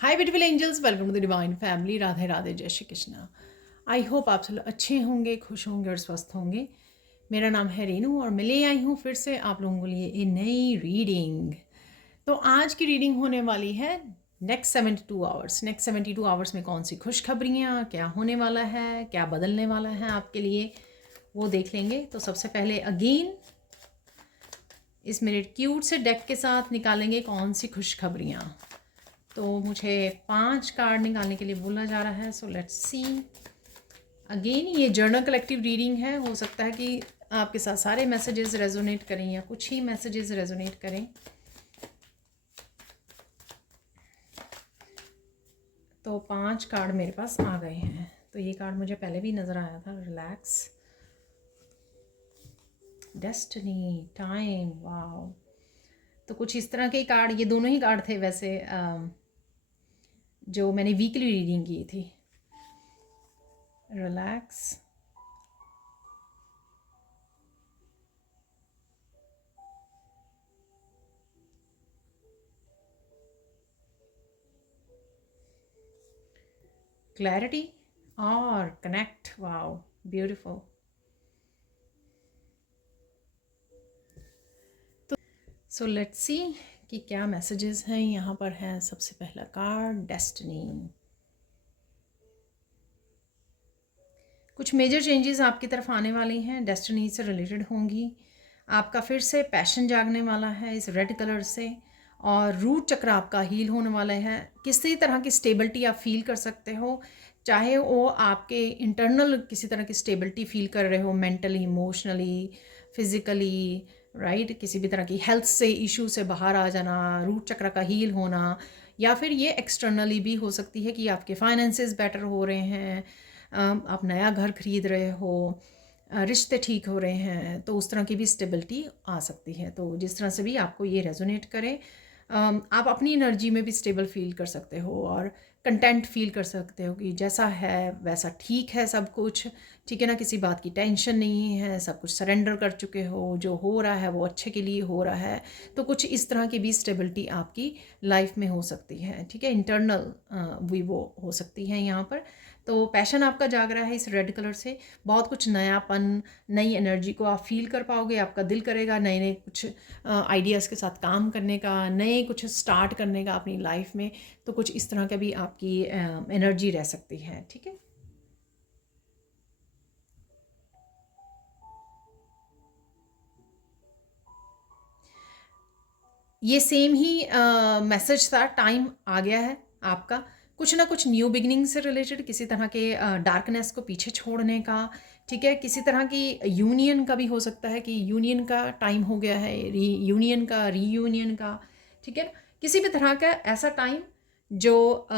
Hi beautiful angels, welcome to the divine family. Radhe Radhe, Jai Shri Krishna. I hope आप सब अच्छे होंगे, खुश होंगे और स्वस्थ होंगे। मेरा नाम है रेनू और मैं ले आई हूँ फिर से आप लोगों के लिए एक नई रीडिंग। तो आज की रीडिंग होने वाली है नेक्स्ट 72 आवर्स। नेक्स्ट 72 आवर्स में कौन सी खुशखबरियाँ, क्या होने वाला है, क्या बदलने वाला है आपके लिए, वो देख लेंगे। तो सबसे पहले अगेन इस मेरे क्यूट से डेक के साथ निकालेंगे कौन सी खुशखबरियाँ। तो मुझे 5 कार्ड निकालने के लिए बोला जा रहा है। So let's see. अगेन ये जर्नल कलेक्टिव रीडिंग है। हो सकता है कि आपके साथ सारे मैसेजेस रेजोनेट करें या कुछ ही मैसेजेस रेजोनेट करें। तो 5 कार्ड मेरे पास आ गए हैं। तो ये कार्ड मुझे पहले भी नज़र आया था, रिलैक्स, डेस्टिनी, टाइम, वाओ। तो कुछ इस तरह के कार्ड, ये दोनों ही कार्ड थे वैसे जो मैंने वीकली रीडिंग की थी। रिलैक्स, क्लैरिटी और connect, wow, beautiful. So let's see कि क्या मैसेजेस हैं। यहाँ पर है सबसे पहला कार्ड, डेस्टिनी। कुछ मेजर चेंजेस आपकी तरफ आने वाली हैं, डेस्टिनी से रिलेटेड होंगी। आपका फिर से पैशन जागने वाला है इस रेड कलर से, और रूट चक्र आपका हील होने वाला है। किसी तरह की स्टेबिलिटी आप फील कर सकते हो, चाहे वो आपके इंटरनल किसी तरह की स्टेबिलिटी फील कर रहे हो, मेंटली, इमोशनली, फिजिकली, राइट। किसी भी तरह की हेल्थ से इशू से बाहर आ जाना, रूट चक्र का हील होना, या फिर ये एक्सटर्नली भी हो सकती है कि आपके फाइनेंसेस बेटर हो रहे हैं, आप नया घर खरीद रहे हो, रिश्ते ठीक हो रहे हैं। तो उस तरह की भी स्टेबिलिटी आ सकती है। तो जिस तरह से भी आपको ये रेजोनेट करे, आप अपनी एनर्जी में भी स्टेबल फील कर सकते हो और कंटेंट फील कर सकते हो कि जैसा है वैसा ठीक है सब कुछ, ठीक है ना। किसी बात की टेंशन नहीं है, सब कुछ सरेंडर कर चुके हो, जो हो रहा है वो अच्छे के लिए हो रहा है। तो कुछ इस तरह की भी स्टेबिलिटी आपकी लाइफ में हो सकती है, ठीक है। इंटरनल भी वो हो सकती है यहाँ पर। तो पैशन आपका जाग रहा है इस रेड कलर से। बहुत कुछ नयापन, नई एनर्जी को आप फील कर पाओगे। आपका दिल करेगा नए नए कुछ आइडियाज़ के साथ काम करने का, नए कुछ स्टार्ट करने का अपनी लाइफ में। तो कुछ इस तरह का भी आपकी एनर्जी रह सकती है, ठीक है। ये सेम ही मैसेज था, टाइम आ गया है आपका कुछ ना कुछ न्यू बिगनिंग से रिलेटेड, किसी तरह के डार्कनेस को पीछे छोड़ने का, ठीक है। किसी तरह की यूनियन का भी हो सकता है कि यूनियन का टाइम हो गया है, यूनियन का, रीयूनियन का, ठीक है। किसी भी तरह का ऐसा टाइम जो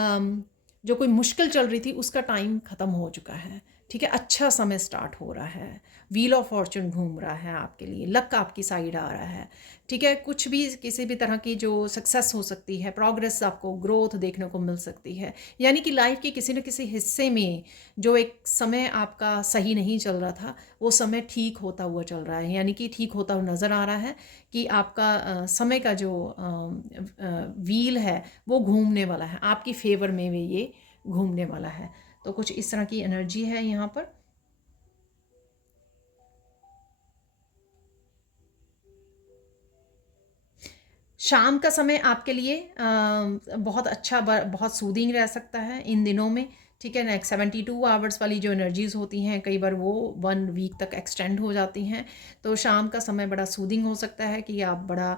जो कोई मुश्किल चल रही थी उसका टाइम ख़त्म हो चुका है, ठीक है। अच्छा समय स्टार्ट हो रहा है, व्हील ऑफ फॉर्चून घूम रहा है आपके लिए, लक आपकी साइड आ रहा है, ठीक है। कुछ भी किसी भी तरह की जो सक्सेस हो सकती है, प्रोग्रेस, आपको ग्रोथ देखने को मिल सकती है। यानी कि लाइफ के किसी न किसी हिस्से में जो एक समय आपका सही नहीं चल रहा था, वो समय ठीक होता हुआ चल रहा है, यानी कि ठीक होता हुआ नज़र आ रहा है कि आपका समय का जो व्हील है वो घूमने वाला है आपकी फेवर में, भी ये घूमने वाला है। तो कुछ इस तरह की एनर्जी है यहाँ पर। शाम का समय आपके लिए बहुत अच्छा, बहुत सूदिंग रह सकता है इन दिनों में, ठीक है। नेक्स्ट 72 आवर्स वाली जो एनर्जीज़ होती हैं कई बार वो 1 वीक तक एक्सटेंड हो जाती हैं। तो शाम का समय बड़ा सूदिंग हो सकता है कि आप बड़ा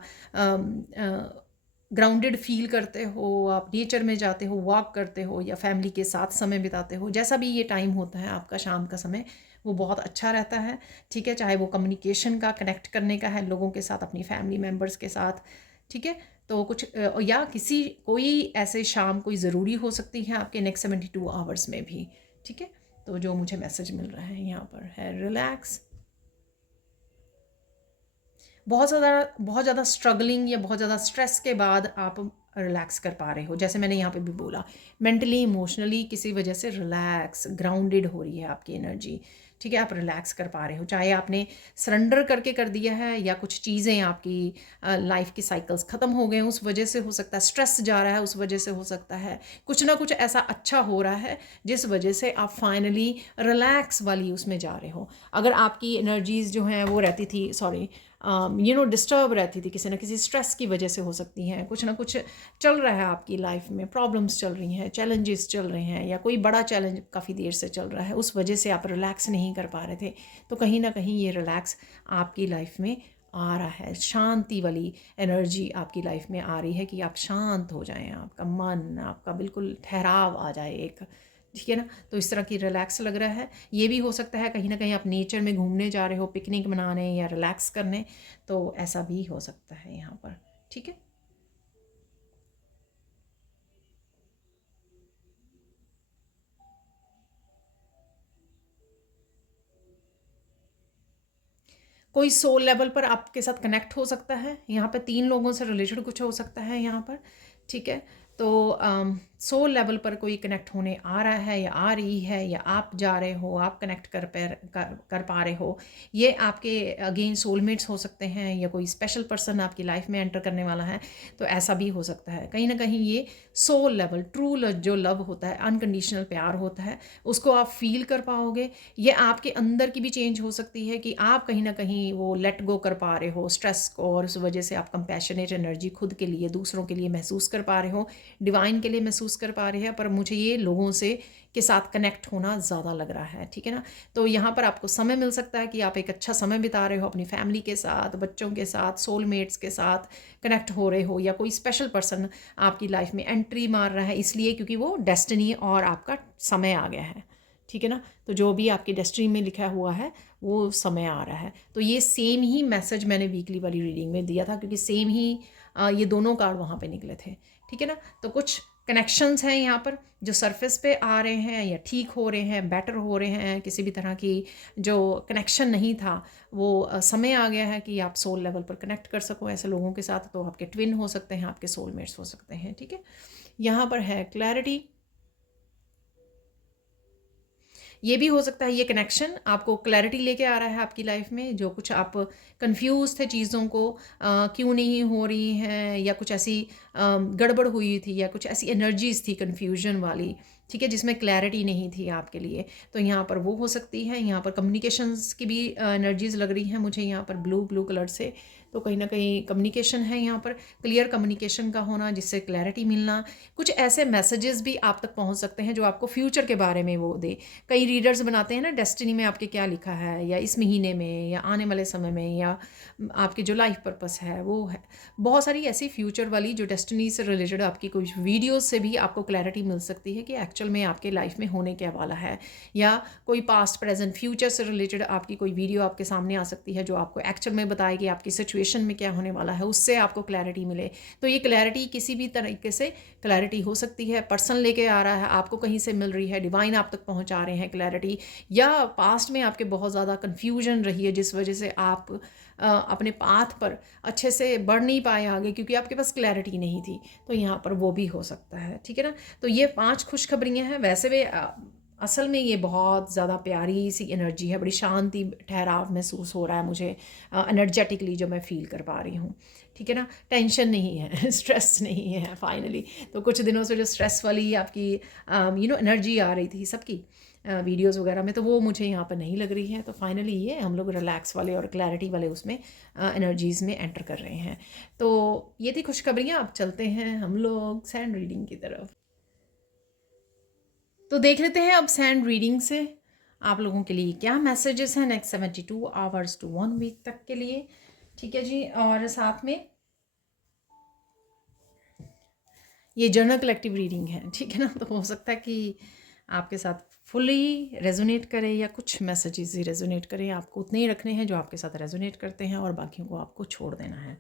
ग्राउंडेड फील करते हो, आप नेचर में जाते हो, वॉक करते हो या फैमिली के साथ समय बिताते हो। जैसा भी ये टाइम होता है आपका शाम का समय, वो बहुत अच्छा रहता है, ठीक है। चाहे वो कम्युनिकेशन का, कनेक्ट करने का है लोगों के साथ, अपनी फैमिली मेम्बर्स के साथ, ठीक है। तो कुछ या किसी कोई ऐसे शाम कोई ज़रूरी हो सकती है आपके नेक्स्ट 72 आवर्स में भी, ठीक है। तो जो मुझे मैसेज मिल रहा है यहाँ पर है रिलैक्स। बहुत ज़्यादा स्ट्रगलिंग या बहुत ज़्यादा स्ट्रेस के बाद आप रिलैक्स कर पा रहे हो, जैसे मैंने यहाँ पे भी बोला, मेंटली, इमोशनली किसी वजह से रिलैक्स, ग्राउंडेड हो रही है आपकी एनर्जी, ठीक है, आप रिलैक्स कर पा रहे हो, चाहे आपने सरेंडर करके कर दिया है या कुछ चीज़ें आपकी लाइफ की साइकिल्स ख़त्म हो गए हैं उस वजह से हो सकता है, स्ट्रेस जा रहा है उस वजह से हो सकता है, कुछ ना कुछ ऐसा अच्छा हो रहा है जिस वजह से आप फाइनली रिलैक्स वाली उसमें जा रहे हो। अगर आपकी एनर्जीज़ जो हैं वो रहती थी, सॉरी डिस्टर्ब रहती थी किसी ना किसी स्ट्रेस की वजह से हो सकती हैं, कुछ ना कुछ चल रहा है आपकी लाइफ में, प्रॉब्लम्स चल रही हैं, चैलेंजेस चल रहे हैं, या कोई बड़ा चैलेंज काफ़ी देर से चल रहा है, उस वजह से आप रिलैक्स नहीं कर पा रहे थे, तो कहीं ना कहीं ये रिलैक्स आपकी लाइफ में आ रहा है, शांति वाली एनर्जी आपकी लाइफ में आ रही है कि आप शांत हो जाएं, आपका मन, आपका बिल्कुल ठहराव आ जाए एक, ठीक है ना। तो इस तरह की रिलैक्स लग रहा है। ये भी हो सकता है कहीं ना कहीं आप नेचर में घूमने जा रहे हो, पिकनिक मनाने या रिलैक्स करने, तो ऐसा भी हो सकता है यहाँ पर, ठीक है। कोई सोल लेवल पर आपके साथ कनेक्ट हो सकता है, यहाँ पे 3 लोगों से रिलेटेड कुछ हो सकता है यहाँ पर, ठीक है। तो सोल लेवल पर कोई कनेक्ट होने आ रहा है या आ रही है, या आप जा रहे हो, आप कनेक्ट कर पा रहे हो, ये आपके अगेन सोलमेट्स हो सकते हैं, या कोई स्पेशल पर्सन आपकी लाइफ में एंटर करने वाला है, तो ऐसा भी हो सकता है। कहीं ना कहीं ये सोल लेवल, ट्रू जो लव होता है, अनकंडीशनल प्यार होता है, उसको आप फील कर पाओगे। ये आपके अंदर की भी चेंज हो सकती है कि आप कहीं ना कहीं वो लेट गो कर पा रहे हो स्ट्रेस को, और उस वजह से आप कंपैशनेट एनर्जी खुद के लिए, दूसरों के लिए महसूस कर पा रहे हो, डिवाइन के लिए महसूस कर पा रहे हैं। पर मुझे ये लोगों से के साथ कनेक्ट होना ज़्यादा लग रहा है, ठीक है ना। तो यहाँ पर आपको समय मिल सकता है कि आप एक अच्छा समय बिता रहे हो अपनी फैमिली के साथ, बच्चों के साथ, सोलमेट्स के साथ कनेक्ट हो रहे हो, या कोई स्पेशल पर्सन आपकी लाइफ में एंट्री मार रहा है, इसलिए क्योंकि वो डेस्टिनी और आपका समय आ गया है, ठीक है ना। तो जो भी आपकी डेस्टिनी में लिखा हुआ है वो समय आ रहा है। तो ये सेम ही मैसेज मैंने वीकली वाली रीडिंग में दिया था, क्योंकि सेम ही ये दोनों कार्ड वहाँ पे निकले थे, ठीक है ना। तो कुछ कनेक्शंस हैं यहाँ पर जो सरफेस पे आ रहे हैं, या ठीक हो रहे हैं, बेटर हो रहे हैं, किसी भी तरह की जो कनेक्शन नहीं था वो समय आ गया है कि आप सोल लेवल पर कनेक्ट कर सको ऐसे लोगों के साथ। तो आपके ट्विन हो सकते हैं, आपके सोलमेट्स हो सकते हैं, ठीक है। यहाँ पर है क्लैरिटी। ये भी हो सकता है ये कनेक्शन आपको क्लैरिटी लेके आ रहा है आपकी लाइफ में, जो कुछ आप कंफ्यूज थे चीज़ों को क्यों नहीं हो रही हैं, या कुछ ऐसी गड़बड़ हुई थी, या कुछ ऐसी एनर्जीज थी कन्फ्यूजन वाली, ठीक है, जिसमें क्लैरिटी नहीं थी आपके लिए। तो यहाँ पर वो हो सकती है। यहाँ पर कम्युनिकेशंस की भी एनर्जीज लग रही हैं मुझे यहाँ पर ब्लू ब्लू कलर से। तो कहीं ना कहीं कम्युनिकेशन है यहाँ पर, क्लियर कम्युनिकेशन का होना, जिससे क्लैरिटी मिलना। कुछ ऐसे मैसेजेस भी आप तक पहुँच सकते हैं जो आपको फ्यूचर के बारे में वो दे। कई रीडर्स बनाते हैं ना डेस्टिनी में आपके क्या लिखा है, या इस महीने में, या आने वाले समय में, या आपके जो लाइफ पर्पस है वो है। बहुत सारी ऐसी फ्यूचर वाली जो डेस्टिनी से रिलेटेड आपकी कुछ वीडियोस से भी आपको क्लैरिटी मिल सकती है कि एक्चुअल में आपके लाइफ में होने क्या वाला है, या कोई पास्ट प्रेजेंट फ्यूचर से रिलेटेड आपकी कोई वीडियो आपके सामने आ सकती है जो आपको एक्चुअल में बताए कि आपकी सिचुएशन में क्या होने वाला है, उससे आपको क्लैरिटी मिले। तो ये क्लैरिटी किसी भी तरीके से क्लैरिटी हो सकती है, पर्सन लेके आ रहा है, आपको कहीं से मिल रही है, डिवाइन आप तक पहुंचा रहे हैं क्लैरिटी, या पास्ट में आपके बहुत ज़्यादा कन्फ्यूजन रही है जिस वजह से आप अपने पाथ पर अच्छे से बढ़ नहीं पाए आगे, क्योंकि आपके पास क्लैरिटी नहीं थी। तो यहाँ पर वो भी हो सकता है, ठीक है ना। तो ये 5 खुशखबरियाँ हैं। वैसे वे असल में ये बहुत ज़्यादा प्यारी सी एनर्जी है, बड़ी शांति, ठहराव महसूस हो रहा है मुझे एनर्जेटिकली, जो मैं फील कर पा रही हूँ, ठीक है ना। टेंशन नहीं है स्ट्रेस नहीं है फाइनली। तो कुछ दिनों से जो स्ट्रेस वाली आपकी एनर्जी आ रही थी सबकी वीडियोस वगैरह में, तो वो मुझे यहाँ पर नहीं लग रही है। तो फाइनली ये हम लोग रिलैक्स वाले और क्लैरिटी वाले उसमें एनर्जीज़ में एंटर कर रहे हैं। तो ये थी खुशखबरियाँ। अब चलते हैं हम लोग सैंड रीडिंग की तरफ। तो देख लेते हैं अब सैंड रीडिंग से आप लोगों के लिए क्या मैसेजेस हैं नेक्स्ट 72 आवर्स टू 1 वीक तक के लिए, ठीक है जी। और साथ में ये जर्नल कलेक्टिव रीडिंग है, ठीक है ना। तो हो सकता है कि आपके साथ फुली रेजोनेट करे, या कुछ मैसेजेस ही रेजोनेट करें। आपको उतने ही रखने हैं जो आपके साथ रेजोनेट करते हैं, और बाकियों को आपको छोड़ देना है,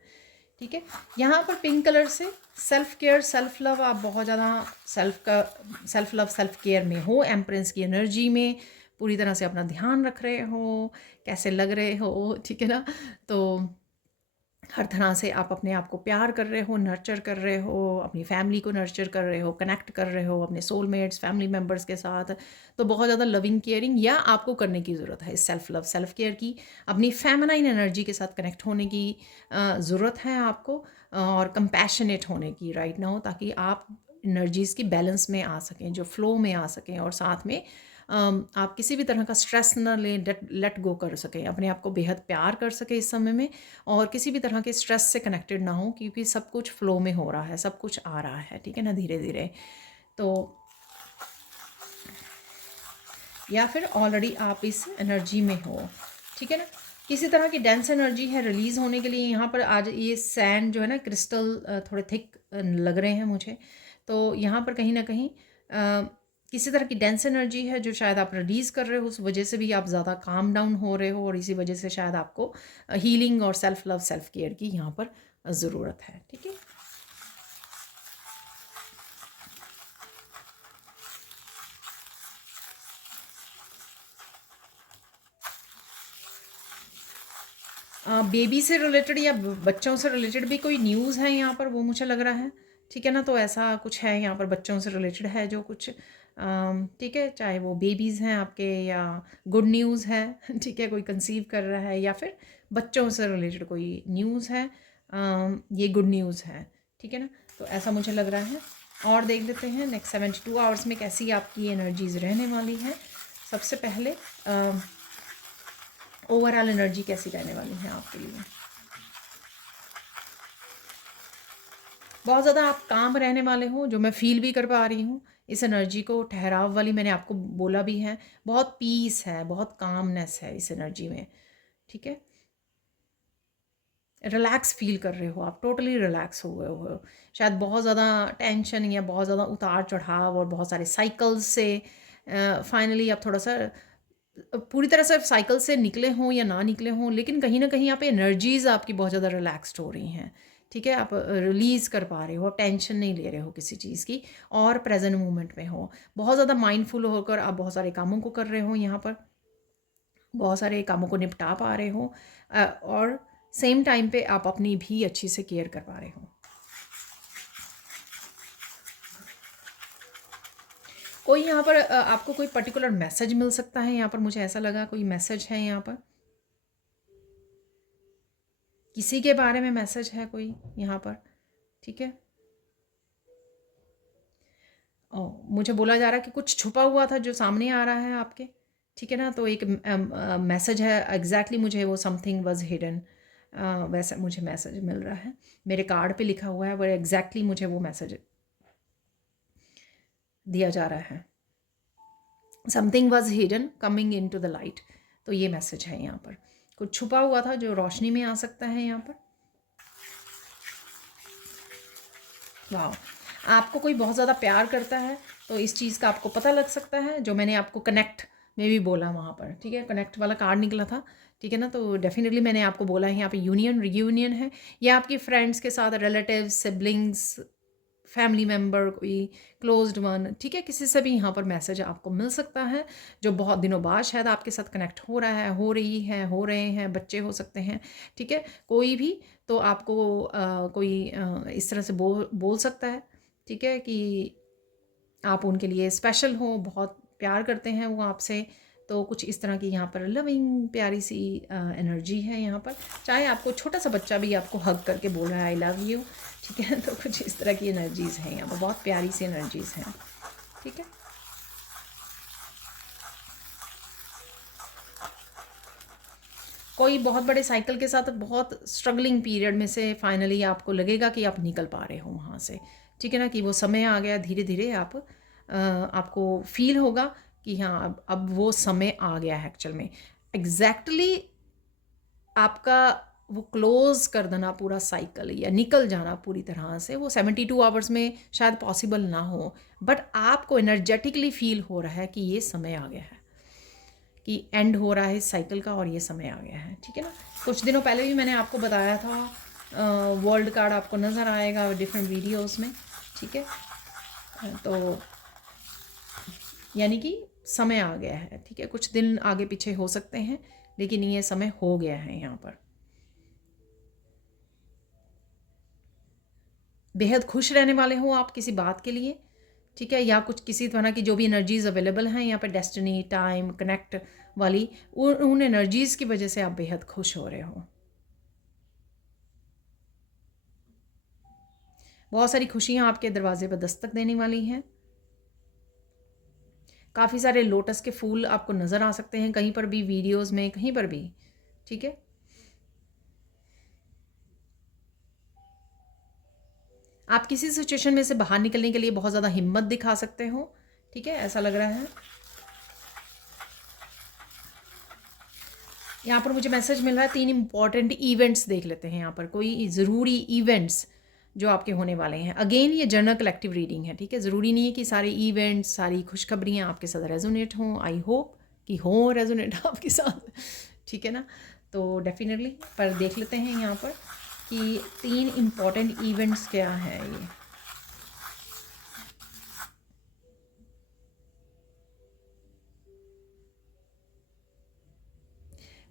ठीक है। यहाँ पर पिंक कलर से सेल्फ केयर, सेल्फ लव, आप बहुत ज़्यादा सेल्फ लव, सेल्फ केयर में हो, एम्प्रेंस की एनर्जी में पूरी तरह से अपना ध्यान रख रहे हो, कैसे लग रहे हो, ठीक है ना। तो हर तरह से आप अपने आप को प्यार कर रहे हो, नर्चर कर रहे हो, अपनी फैमिली को नर्चर कर रहे हो, कनेक्ट कर रहे हो अपने सोलमेट्स, फैमिली मेम्बर्स के साथ। तो बहुत ज़्यादा लविंग केयरिंग या आपको करने की ज़रूरत है इस सेल्फ़ लव, सेल्फ़ केयर की, अपनी फेमिनाइन एनर्जी के साथ कनेक्ट होने की ज़रूरत है आपको, और कंपैशनेट होने की राइट नाउ, ताकि आप एनर्जीज़ की बैलेंस में आ सकें, जो फ्लो में आ सकें, और साथ में आप किसी भी तरह का स्ट्रेस ना लें, लेट गो कर सकें, अपने आप को बेहद प्यार कर सकें इस समय में, और किसी भी तरह के स्ट्रेस से कनेक्टेड ना हो, क्योंकि सब कुछ फ्लो में हो रहा है, सब कुछ आ रहा है, ठीक है ना, धीरे धीरे। तो या फिर ऑलरेडी आप इस एनर्जी में हो, ठीक है ना। किसी तरह की डेंस एनर्जी है रिलीज़ होने के लिए। यहाँ पर आज ये सैंड जो है ना, क्रिस्टल थोड़े थिक लग रहे हैं मुझे। तो यहाँ पर कहीं ना कहीं किसी तरह की डेंस एनर्जी है जो शायद आप रिलीज़ कर रहे हो, उस वजह से भी आप ज़्यादा काम डाउन हो रहे हो, और इसी वजह से शायद आपको हीलिंग और सेल्फ लव, सेल्फ केयर की यहाँ पर ज़रूरत है, ठीक है। बेबी से रिलेटेड या बच्चों से रिलेटेड भी कोई न्यूज़ है यहाँ पर, वो मुझे लग रहा है, ठीक है ना। तो ऐसा कुछ है यहाँ पर, बच्चों से रिलेटेड है जो कुछ, ठीक है, चाहे वो बेबीज़ हैं आपके या गुड न्यूज़ है ठीक है, कोई कंसीव कर रहा है, या फिर बच्चों से रिलेटेड कोई न्यूज़ है, ये गुड न्यूज़ है, ठीक है ना। तो ऐसा मुझे लग रहा है। और देख लेते हैं नेक्स्ट 72 आवर्स में कैसी आपकी एनर्जीज़ रहने वाली हैं। सबसे पहले ओवरऑल एनर्जी कैसी रहने वाली है आपके लिए। बहुत ज़्यादा आप काम रहने वाले हो, जो मैं फ़ील भी कर पा रही हूँ इस एनर्जी को, ठहराव वाली, मैंने आपको बोला भी है, बहुत पीस है, बहुत कामनेस है इस एनर्जी में, ठीक है। रिलैक्स फील कर रहे हो आप, टोटली रिलैक्स हो गए हो। शायद बहुत ज़्यादा टेंशन या बहुत ज़्यादा उतार चढ़ाव और बहुत सारे साइकिल्स से फाइनली आप थोड़ा सा पूरी तरह से साइकिल से निकले हों या ना निकले हों, लेकिन कहीं ना कहीं यहाँ पे एनर्जीज़ आपकी बहुत ज़्यादा रिलैक्स्ड हो रही हैं, ठीक है। आप रिलीज़ कर पा रहे हो, आप टेंशन नहीं ले रहे हो किसी चीज़ की, और प्रेजेंट मोमेंट में हो, बहुत ज़्यादा माइंडफुल होकर आप बहुत सारे कामों को कर रहे हो, यहाँ पर बहुत सारे कामों को निपटा पा रहे हो, और सेम टाइम पे आप अपनी भी अच्छी से केयर कर पा रहे हो। कोई यहाँ पर आपको कोई पर्टिकुलर मैसेज मिल सकता है, यहाँ पर मुझे ऐसा लगा कोई मैसेज है यहाँ पर, किसी के बारे में मैसेज है कोई यहाँ पर, ठीक है। मुझे बोला जा रहा है कि कुछ छुपा हुआ था जो सामने आ रहा है आपके, ठीक है ना। तो एक मैसेज है एग्जैक्टली, मुझे वो समथिंग वाज हिडन, वैसा मुझे मैसेज मिल रहा है, मेरे कार्ड पे लिखा हुआ है, वो एग्जैक्टली मुझे वो मैसेज दिया जा रहा है, something was hidden coming in to the light. तो ये मैसेज है यहाँ पर, कुछ छुपा हुआ था जो रोशनी में आ सकता है यहाँ पर। वाह, आपको कोई बहुत ज़्यादा प्यार करता है, तो इस चीज़ का आपको पता लग सकता है, जो मैंने आपको कनेक्ट में भी बोला वहाँ पर, ठीक है, कनेक्ट वाला कार्ड निकला था, ठीक है ना। तो डेफिनेटली मैंने आपको बोला है यहाँ पे यूनियन, रियूनियन है, या आपकी फ्रेंड्स के साथ, रिलेटिव्स, सिबलिंग्स, फैमिली मेम्बर, कोई क्लोज्ड वन, ठीक है, किसी से भी यहाँ पर मैसेज आपको मिल सकता है, जो बहुत दिनों बाद शायद आपके साथ कनेक्ट हो रहा है, हो रही है, हो रहे हैं, बच्चे हो सकते हैं, ठीक है, कोई भी। तो आपको कोई इस तरह से बोल सकता है, ठीक है, कि आप उनके लिए स्पेशल हो, बहुत प्यार करते हैं वो आपसे। तो कुछ इस तरह की यहाँ पर लविंग प्यारी सी एनर्जी है यहाँ पर, चाहे आपको छोटा सा बच्चा भी आपको हग करके बोल रहा है आई लव यू, ठीक है। तो कुछ इस तरह की एनर्जीज़ हैं यहाँ पर, बहुत प्यारी सी एनर्जीज़ हैं, ठीक है। कोई बहुत बड़े साइकिल के साथ बहुत स्ट्रगलिंग पीरियड में से फाइनली आपको लगेगा कि आप निकल पा रहे हो वहाँ से, ठीक है ना, कि वो समय आ गया, धीरे धीरे आप आपको फील होगा कि हाँ अब वो समय आ गया है एक्चुअल में, एग्जैक्टली आपका वो क्लोज कर देना पूरा साइकिल या निकल जाना पूरी तरह से, वो 72 आवर्स में शायद पॉसिबल ना हो, बट आपको एनर्जेटिकली फील हो रहा है कि ये समय आ गया है, कि एंड हो रहा है इस साइकिल का और ये समय आ गया है, ठीक है ना। कुछ दिनों पहले भी मैंने आपको बताया था, वर्ल्ड कार्ड आपको नज़र आएगा डिफरेंट वीडियोस में, ठीक है। तो यानी कि समय आ गया है, ठीक है, कुछ दिन आगे पीछे हो सकते हैं, लेकिन ये समय हो गया है यहाँ पर। बेहद खुश रहने वाले हो आप किसी बात के लिए, ठीक है, या कुछ किसी तरह की जो भी एनर्जीज़ अवेलेबल हैं यहाँ पे डेस्टिनी, टाइम, कनेक्ट वाली, उन एनर्जीज़ की वजह से आप बेहद खुश हो रहे हो। बहुत सारी खुशियाँ आपके दरवाजे पर दस्तक देने वाली हैं। काफ़ी सारे लोटस के फूल आपको नज़र आ सकते हैं कहीं पर भी, वीडियोस में, कहीं पर भी, ठीक है। आप किसी सिचुएशन में से बाहर निकलने के लिए बहुत ज़्यादा हिम्मत दिखा सकते हो, ठीक है, ऐसा लग रहा है। यहाँ पर मुझे मैसेज मिल रहा है 3 इंपॉर्टेंट इवेंट्स देख लेते हैं यहाँ पर, कोई ज़रूरी इवेंट्स जो आपके होने वाले हैं। अगेन ये जनरल कलेक्टिव रीडिंग है, ठीक है, ज़रूरी नहीं है कि सारे इवेंट्स, सारी खुशखबरियाँ आपके साथ रेजोनेट हों। आई होप कि हों रेजोनेट आपके साथ, ठीक है ना। तो डेफिनेटली पर देख लेते हैं यहाँ पर कि 3 इम्पॉर्टेंट इवेंट्स क्या हैं ये।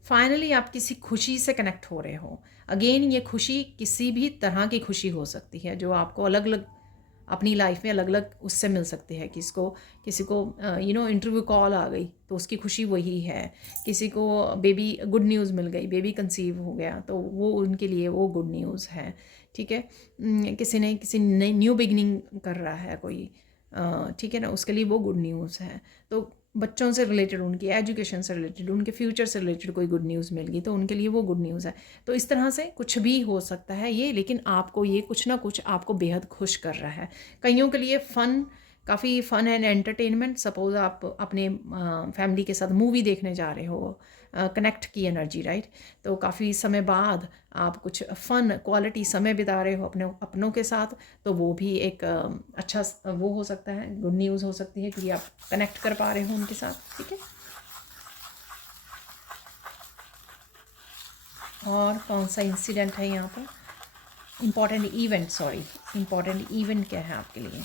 फाइनली आप किसी खुशी से कनेक्ट हो रहे हो। अगेन ये खुशी किसी भी तरह की खुशी हो सकती है जो आपको अलग अलग अपनी लाइफ में अलग अलग उससे मिल सकती है। किसी को इंटरव्यू कॉल आ गई तो उसकी खुशी वही है। किसी को बेबी गुड न्यूज़ मिल गई, बेबी कंसीव हो गया, तो वो उनके लिए वो गुड न्यूज़ है, ठीक है। किसी न्यू बिगनिंग कर रहा है कोई, ठीक है ना, उसके लिए वो गुड न्यूज़ है। तो बच्चों से रिलेटेड, उनकी एजुकेशन से रिलेटेड, उनके फ्यूचर से रिलेटेड कोई गुड न्यूज़ मिल गई तो उनके लिए वो गुड न्यूज़ है। तो इस तरह से कुछ भी हो सकता है ये, लेकिन आपको ये कुछ ना कुछ आपको बेहद खुश कर रहा है। कईयों के लिए फ़न, काफ़ी फ़न एंड एंटरटेनमेंट, सपोज़ आप अपने फैमिली के साथ मूवी देखने जा रहे हो, कनेक्ट की एनर्जी, राइट। तो काफ़ी समय बाद आप कुछ फ़न क्वालिटी समय बिता रहे हो अपने अपनों के साथ, तो वो भी एक वो हो सकता है, गुड न्यूज़ हो सकती है, क्योंकि आप कनेक्ट कर पा रहे हो उनके साथ, ठीक है। और कौन सा इंसिडेंट है यहाँ पर, important event, sorry, important event क्या है आपके लिए।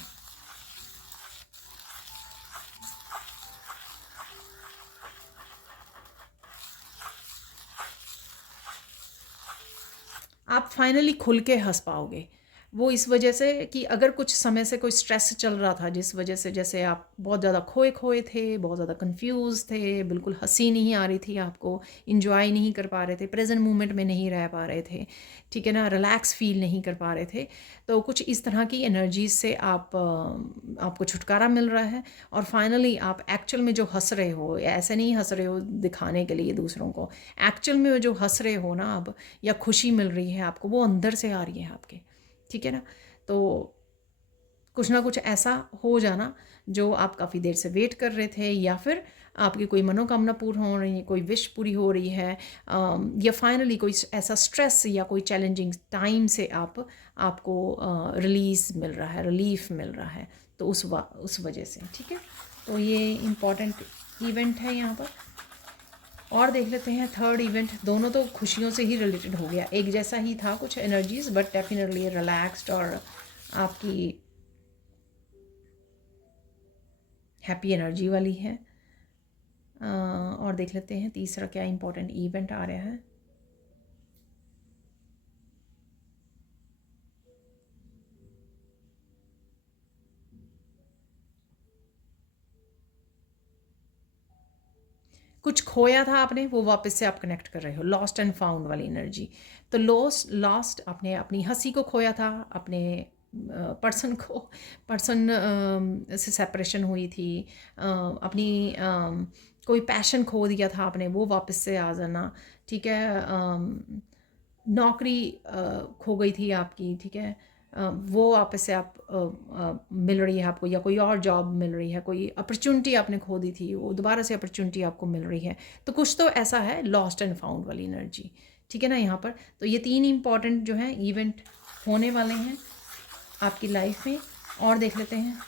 आप फाइनली खुल के हंस पाओगे। वो इस वजह से कि अगर कुछ समय से कोई स्ट्रेस चल रहा था, जिस वजह से जैसे आप बहुत ज़्यादा खोए खोए थे, बहुत ज़्यादा कंफ्यूज थे, बिल्कुल हंसी नहीं आ रही थी आपको, इंजॉय नहीं कर पा रहे थे, प्रेजेंट मोमेंट में नहीं रह पा रहे थे, ठीक है ना, रिलैक्स फील नहीं कर पा रहे थे, तो कुछ इस तरह की एनर्जीज से आपको छुटकारा मिल रहा है। और फाइनली आप एक्चुअल में जो हंस रहे हो, ऐसे नहीं हंस रहे हो दिखाने के लिए दूसरों को, एक्चुअल में जो हंस रहे हो ना अब, या खुशी मिल रही है आपको, वो अंदर से आ रही है आपके, ठीक है ना। तो कुछ ना कुछ ऐसा हो जाना जो आप काफ़ी देर से वेट कर रहे थे, या फिर आपकी कोई मनोकामना पूर्ण हो रही है, कोई विश पूरी हो रही है, या फाइनली कोई ऐसा स्ट्रेस या कोई चैलेंजिंग टाइम से आपको रिलीज़ मिल रहा है, रिलीफ मिल रहा है, तो उस वजह से, ठीक है। तो ये इम्पॉर्टेंट इवेंट है यहाँ पर। और देख लेते हैं थर्ड इवेंट। दोनों तो खुशियों से ही रिलेटेड हो गया, एक जैसा ही था कुछ एनर्जीज, बट डेफिनेटली रिलैक्स्ड और आपकी हैप्पी एनर्जी वाली है। और देख लेते हैं तीसरा क्या इंपॉर्टेंट इवेंट आ रहा है। कुछ खोया था आपने, वो वापस से आप कनेक्ट कर रहे हो, लॉस्ट एंड फाउंड वाली एनर्जी। तो लॉस्ट आपने अपनी हंसी को खोया था, अपने पर्सन से सेपरेशन हुई थी, अपनी कोई पैशन खो दिया था आपने, वो वापस से आ जाना, ठीक है। नौकरी खो गई थी आपकी, ठीक है, वो वापस से आप मिल रही है आपको, या कोई और जॉब मिल रही है, कोई अपॉर्चुनिटी आपने खो दी थी, वो दोबारा से अपॉर्चुनिटी आपको मिल रही है। तो कुछ तो ऐसा है लॉस्ट एंड फाउंड वाली एनर्जी, ठीक है ना यहाँ पर। तो ये 3 इंपॉर्टेंट जो हैं इवेंट होने वाले हैं आपकी लाइफ में। और देख लेते हैं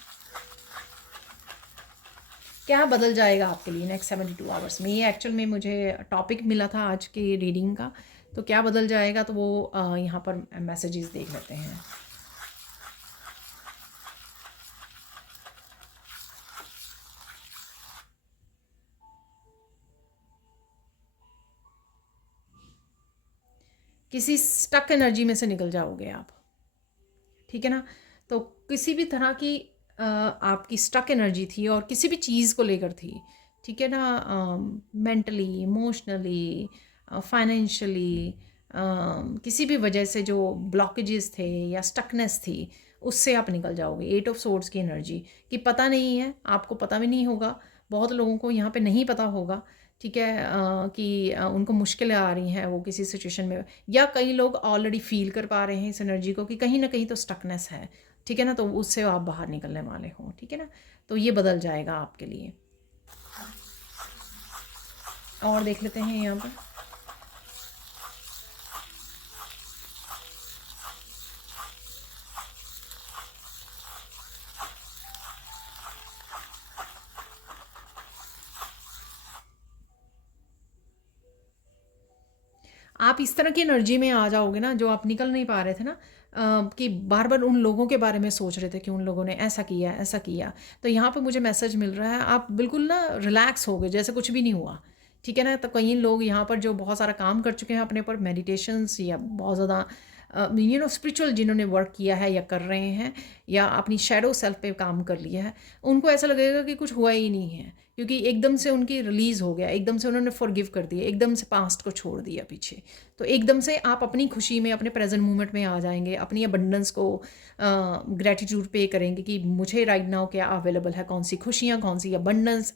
क्या बदल जाएगा आपके लिए नेक्स्ट 72 आवर्स में। ये एक्चुअल में मुझे टॉपिक मिला था आज की रीडिंग का, तो क्या बदल जाएगा, तो वो यहाँ पर मैसेजेस देख लेते हैं। किसी स्टक एनर्जी में से निकल जाओगे आप, ठीक है ना। तो किसी भी तरह की आपकी स्टक एनर्जी थी और किसी भी चीज़ को लेकर थी, ठीक है ना, मेंटली, इमोशनली, फाइनेंशियली, किसी भी वजह से जो ब्लॉकेजेस थे या स्टकनेस थी, उससे आप निकल जाओगे। 8 ऑफ सोर्ड्स की एनर्जी कि पता नहीं है, आपको पता भी नहीं होगा, बहुत लोगों को यहाँ पे नहीं पता होगा, ठीक है, कि उनको मुश्किलें आ रही हैं वो किसी सिचुएशन में, या कई लोग ऑलरेडी फील कर पा रहे हैं इस एनर्जी को कि कहीं ना कहीं तो स्टकनेस है, ठीक है ना, तो उससे आप बाहर निकलने वाले हो, ठीक है ना। तो ये बदल जाएगा आपके लिए। और देख लेते हैं यहाँ पर। आप इस तरह की एनर्जी में आ जाओगे ना, जो आप निकल नहीं पा रहे थे ना, कि बार बार उन लोगों के बारे में सोच रहे थे कि उन लोगों ने ऐसा किया ऐसा किया। तो यहाँ पे मुझे मैसेज मिल रहा है, आप बिल्कुल ना रिलैक्स हो गए, जैसे कुछ भी नहीं हुआ, ठीक है ना। तो कई लोग यहाँ पर जो बहुत सारा काम कर चुके हैं अपने पर, मेडिटेशंस या बहुत ज़्यादा स्पिरिचुअल जिन्होंने वर्क किया है या कर रहे हैं, या अपनी शैडो सेल्फ पे काम कर लिया है, उनको ऐसा लगेगा कि कुछ हुआ ही नहीं है, क्योंकि एकदम से उनकी रिलीज़ हो गया, एकदम से उन्होंने फॉरगिव कर दिया, एकदम से पास्ट को छोड़ दिया पीछे। तो एकदम से आप अपनी खुशी में, अपने प्रेजेंट मोमेंट में आ जाएंगे, अपनी अबंडेंस को ग्रेटिट्यूड पे करेंगे कि मुझे राइट नाउ क्या अवेलेबल है, कौन सी खुशियाँ, कौन सी अबंडेंस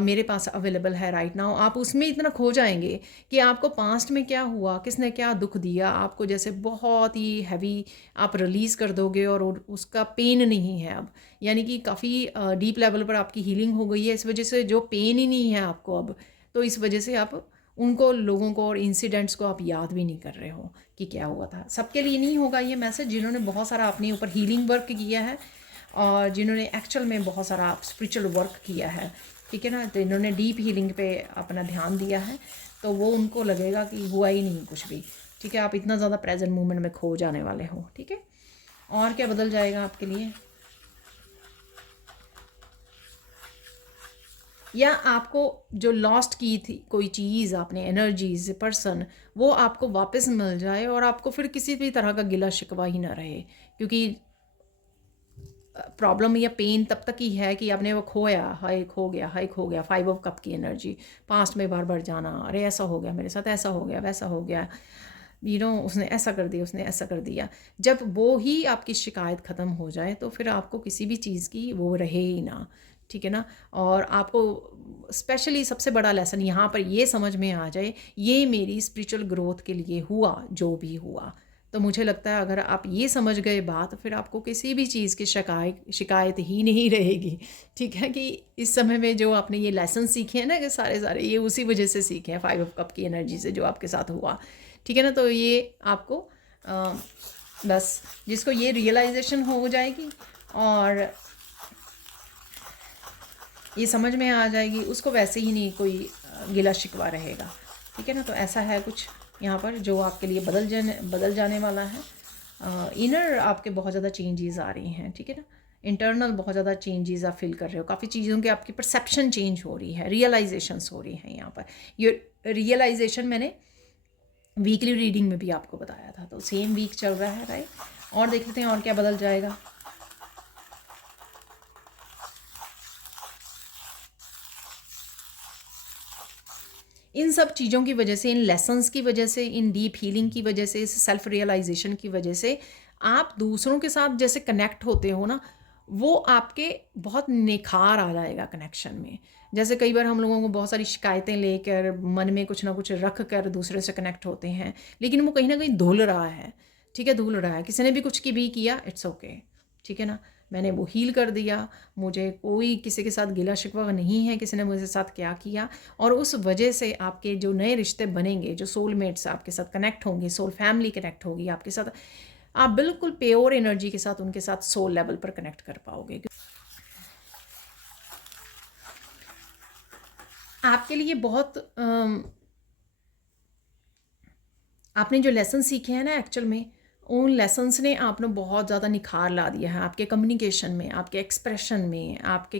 मेरे पास अवेलेबल है राइट नाउ। आप उसमें इतना खो जाएंगे कि आपको पास्ट में क्या हुआ, किसने क्या दुख दिया आपको, जैसे बहुत ही हैवी आप रिलीज़ कर दोगे और उसका पेन नहीं है अब, यानी कि काफ़ी डीप लेवल पर आपकी हीलिंग हो गई है, इस वजह से जो पेन ही नहीं है आपको अब, तो इस वजह से आप उनको, लोगों को और इंसिडेंट्स को आप याद भी नहीं कर रहे हो कि क्या हुआ था। सबके लिए नहीं होगा ये मैसेज, जिन्होंने बहुत सारा अपने ऊपर हीलिंग वर्क किया है और जिन्होंने एक्चुअल में बहुत सारा स्पिरिचुअल वर्क किया है, ठीक है ना, तो इन्होंने डीप हीलिंग पे अपना ध्यान दिया है, तो वो उनको लगेगा कि हुआ ही नहीं कुछ भी, ठीक है। आप इतना ज़्यादा प्रेजेंट मोमेंट में खो जाने वाले हो, ठीक है। और क्या बदल जाएगा आपके लिए, या आपको जो लॉस्ट की थी कोई चीज़, आपने एनर्जीज, पर्सन, वो आपको वापस मिल जाए और आपको फिर किसी भी तरह का गिला शिकवा ही ना रहे, क्योंकि प्रॉब्लम या पेन तब तक ही है कि आपने वो खोया, हाय खो गया, हाय खो गया। 5 ऑफ कप की एनर्जी, पास्ट में बार बार जाना, अरे ऐसा हो गया मेरे साथ, ऐसा हो गया, वैसा हो गया, उसने ऐसा कर दिया, उसने ऐसा कर दिया। जब वो ही आपकी शिकायत ख़त्म हो जाए तो फिर आपको किसी भी चीज़ की वो रहे ही ना, ठीक है ना। और आपको स्पेशली सबसे बड़ा लेसन यहाँ पर ये समझ में आ जाए, ये मेरी स्पिरिचुअल ग्रोथ के लिए हुआ जो भी हुआ। तो मुझे लगता है अगर आप ये समझ गए बात, फिर आपको किसी भी चीज़ की शिकायत ही नहीं रहेगी, ठीक है। कि इस समय में जो आपने ये लेसन सीखे हैं ना, कि सारे सारे ये उसी वजह से सीखे हैं, 5 ऑफ कप की एनर्जी से जो आपके साथ हुआ, ठीक है ना। तो ये आपको बस जिसको ये रियलाइजेशन हो जाएगी और ये समझ में आ जाएगी, उसको वैसे ही नहीं कोई गिला शिकवा रहेगा, ठीक है ना। तो ऐसा है कुछ यहाँ पर जो आपके लिए बदल जाने वाला है। इनर आपके बहुत ज़्यादा चेंजेस आ रही हैं, ठीक है ना। इंटरनल बहुत ज़्यादा चेंजेस आप फील कर रहे हो, काफ़ी चीज़ों की आपकी परसेप्शन चेंज हो रही है, रियलाइजेशंस हो रही हैं यहाँ पर। ये रियलाइजेशन मैंने वीकली रीडिंग में भी आपको बताया था, तो सेम वीक चल रहा है, राइट। और देख लेते हैं और क्या बदल जाएगा। इन सब चीज़ों की वजह से, इन लेसन्स की वजह से, इन डीप हीलिंग की वजह से, इस सेल्फ रियलाइजेशन की वजह से आप दूसरों के साथ जैसे कनेक्ट होते हो ना, वो आपके बहुत निखार आ जाएगा कनेक्शन में। जैसे कई बार हम लोगों को बहुत सारी शिकायतें लेकर मन में कुछ ना कुछ रख कर दूसरे से कनेक्ट होते हैं, लेकिन वो कहीं ना कहीं धुल रहा है, ठीक है, धुल रहा है। किसी ने भी कुछ की भी किया, इट्स ओके, ठीक है ना, मैंने वो हील कर दिया, मुझे कोई किसी के साथ गिला शिकवा नहीं है किसी ने मुझे साथ क्या किया। और उस वजह से आपके जो नए रिश्ते बनेंगे, जो सोलमेट्स आपके साथ कनेक्ट होंगे, सोल फैमिली कनेक्ट होगी आपके साथ, आप बिल्कुल प्योर एनर्जी के साथ उनके साथ सोल लेवल पर कनेक्ट कर पाओगे। आपके लिए बहुत आपने जो लेसन सीखे हैं ना, एक्चुअल में उन लेसन्स ने आपने बहुत ज़्यादा निखार ला दिया है आपके कम्युनिकेशन में, आपके एक्सप्रेशन में, आपके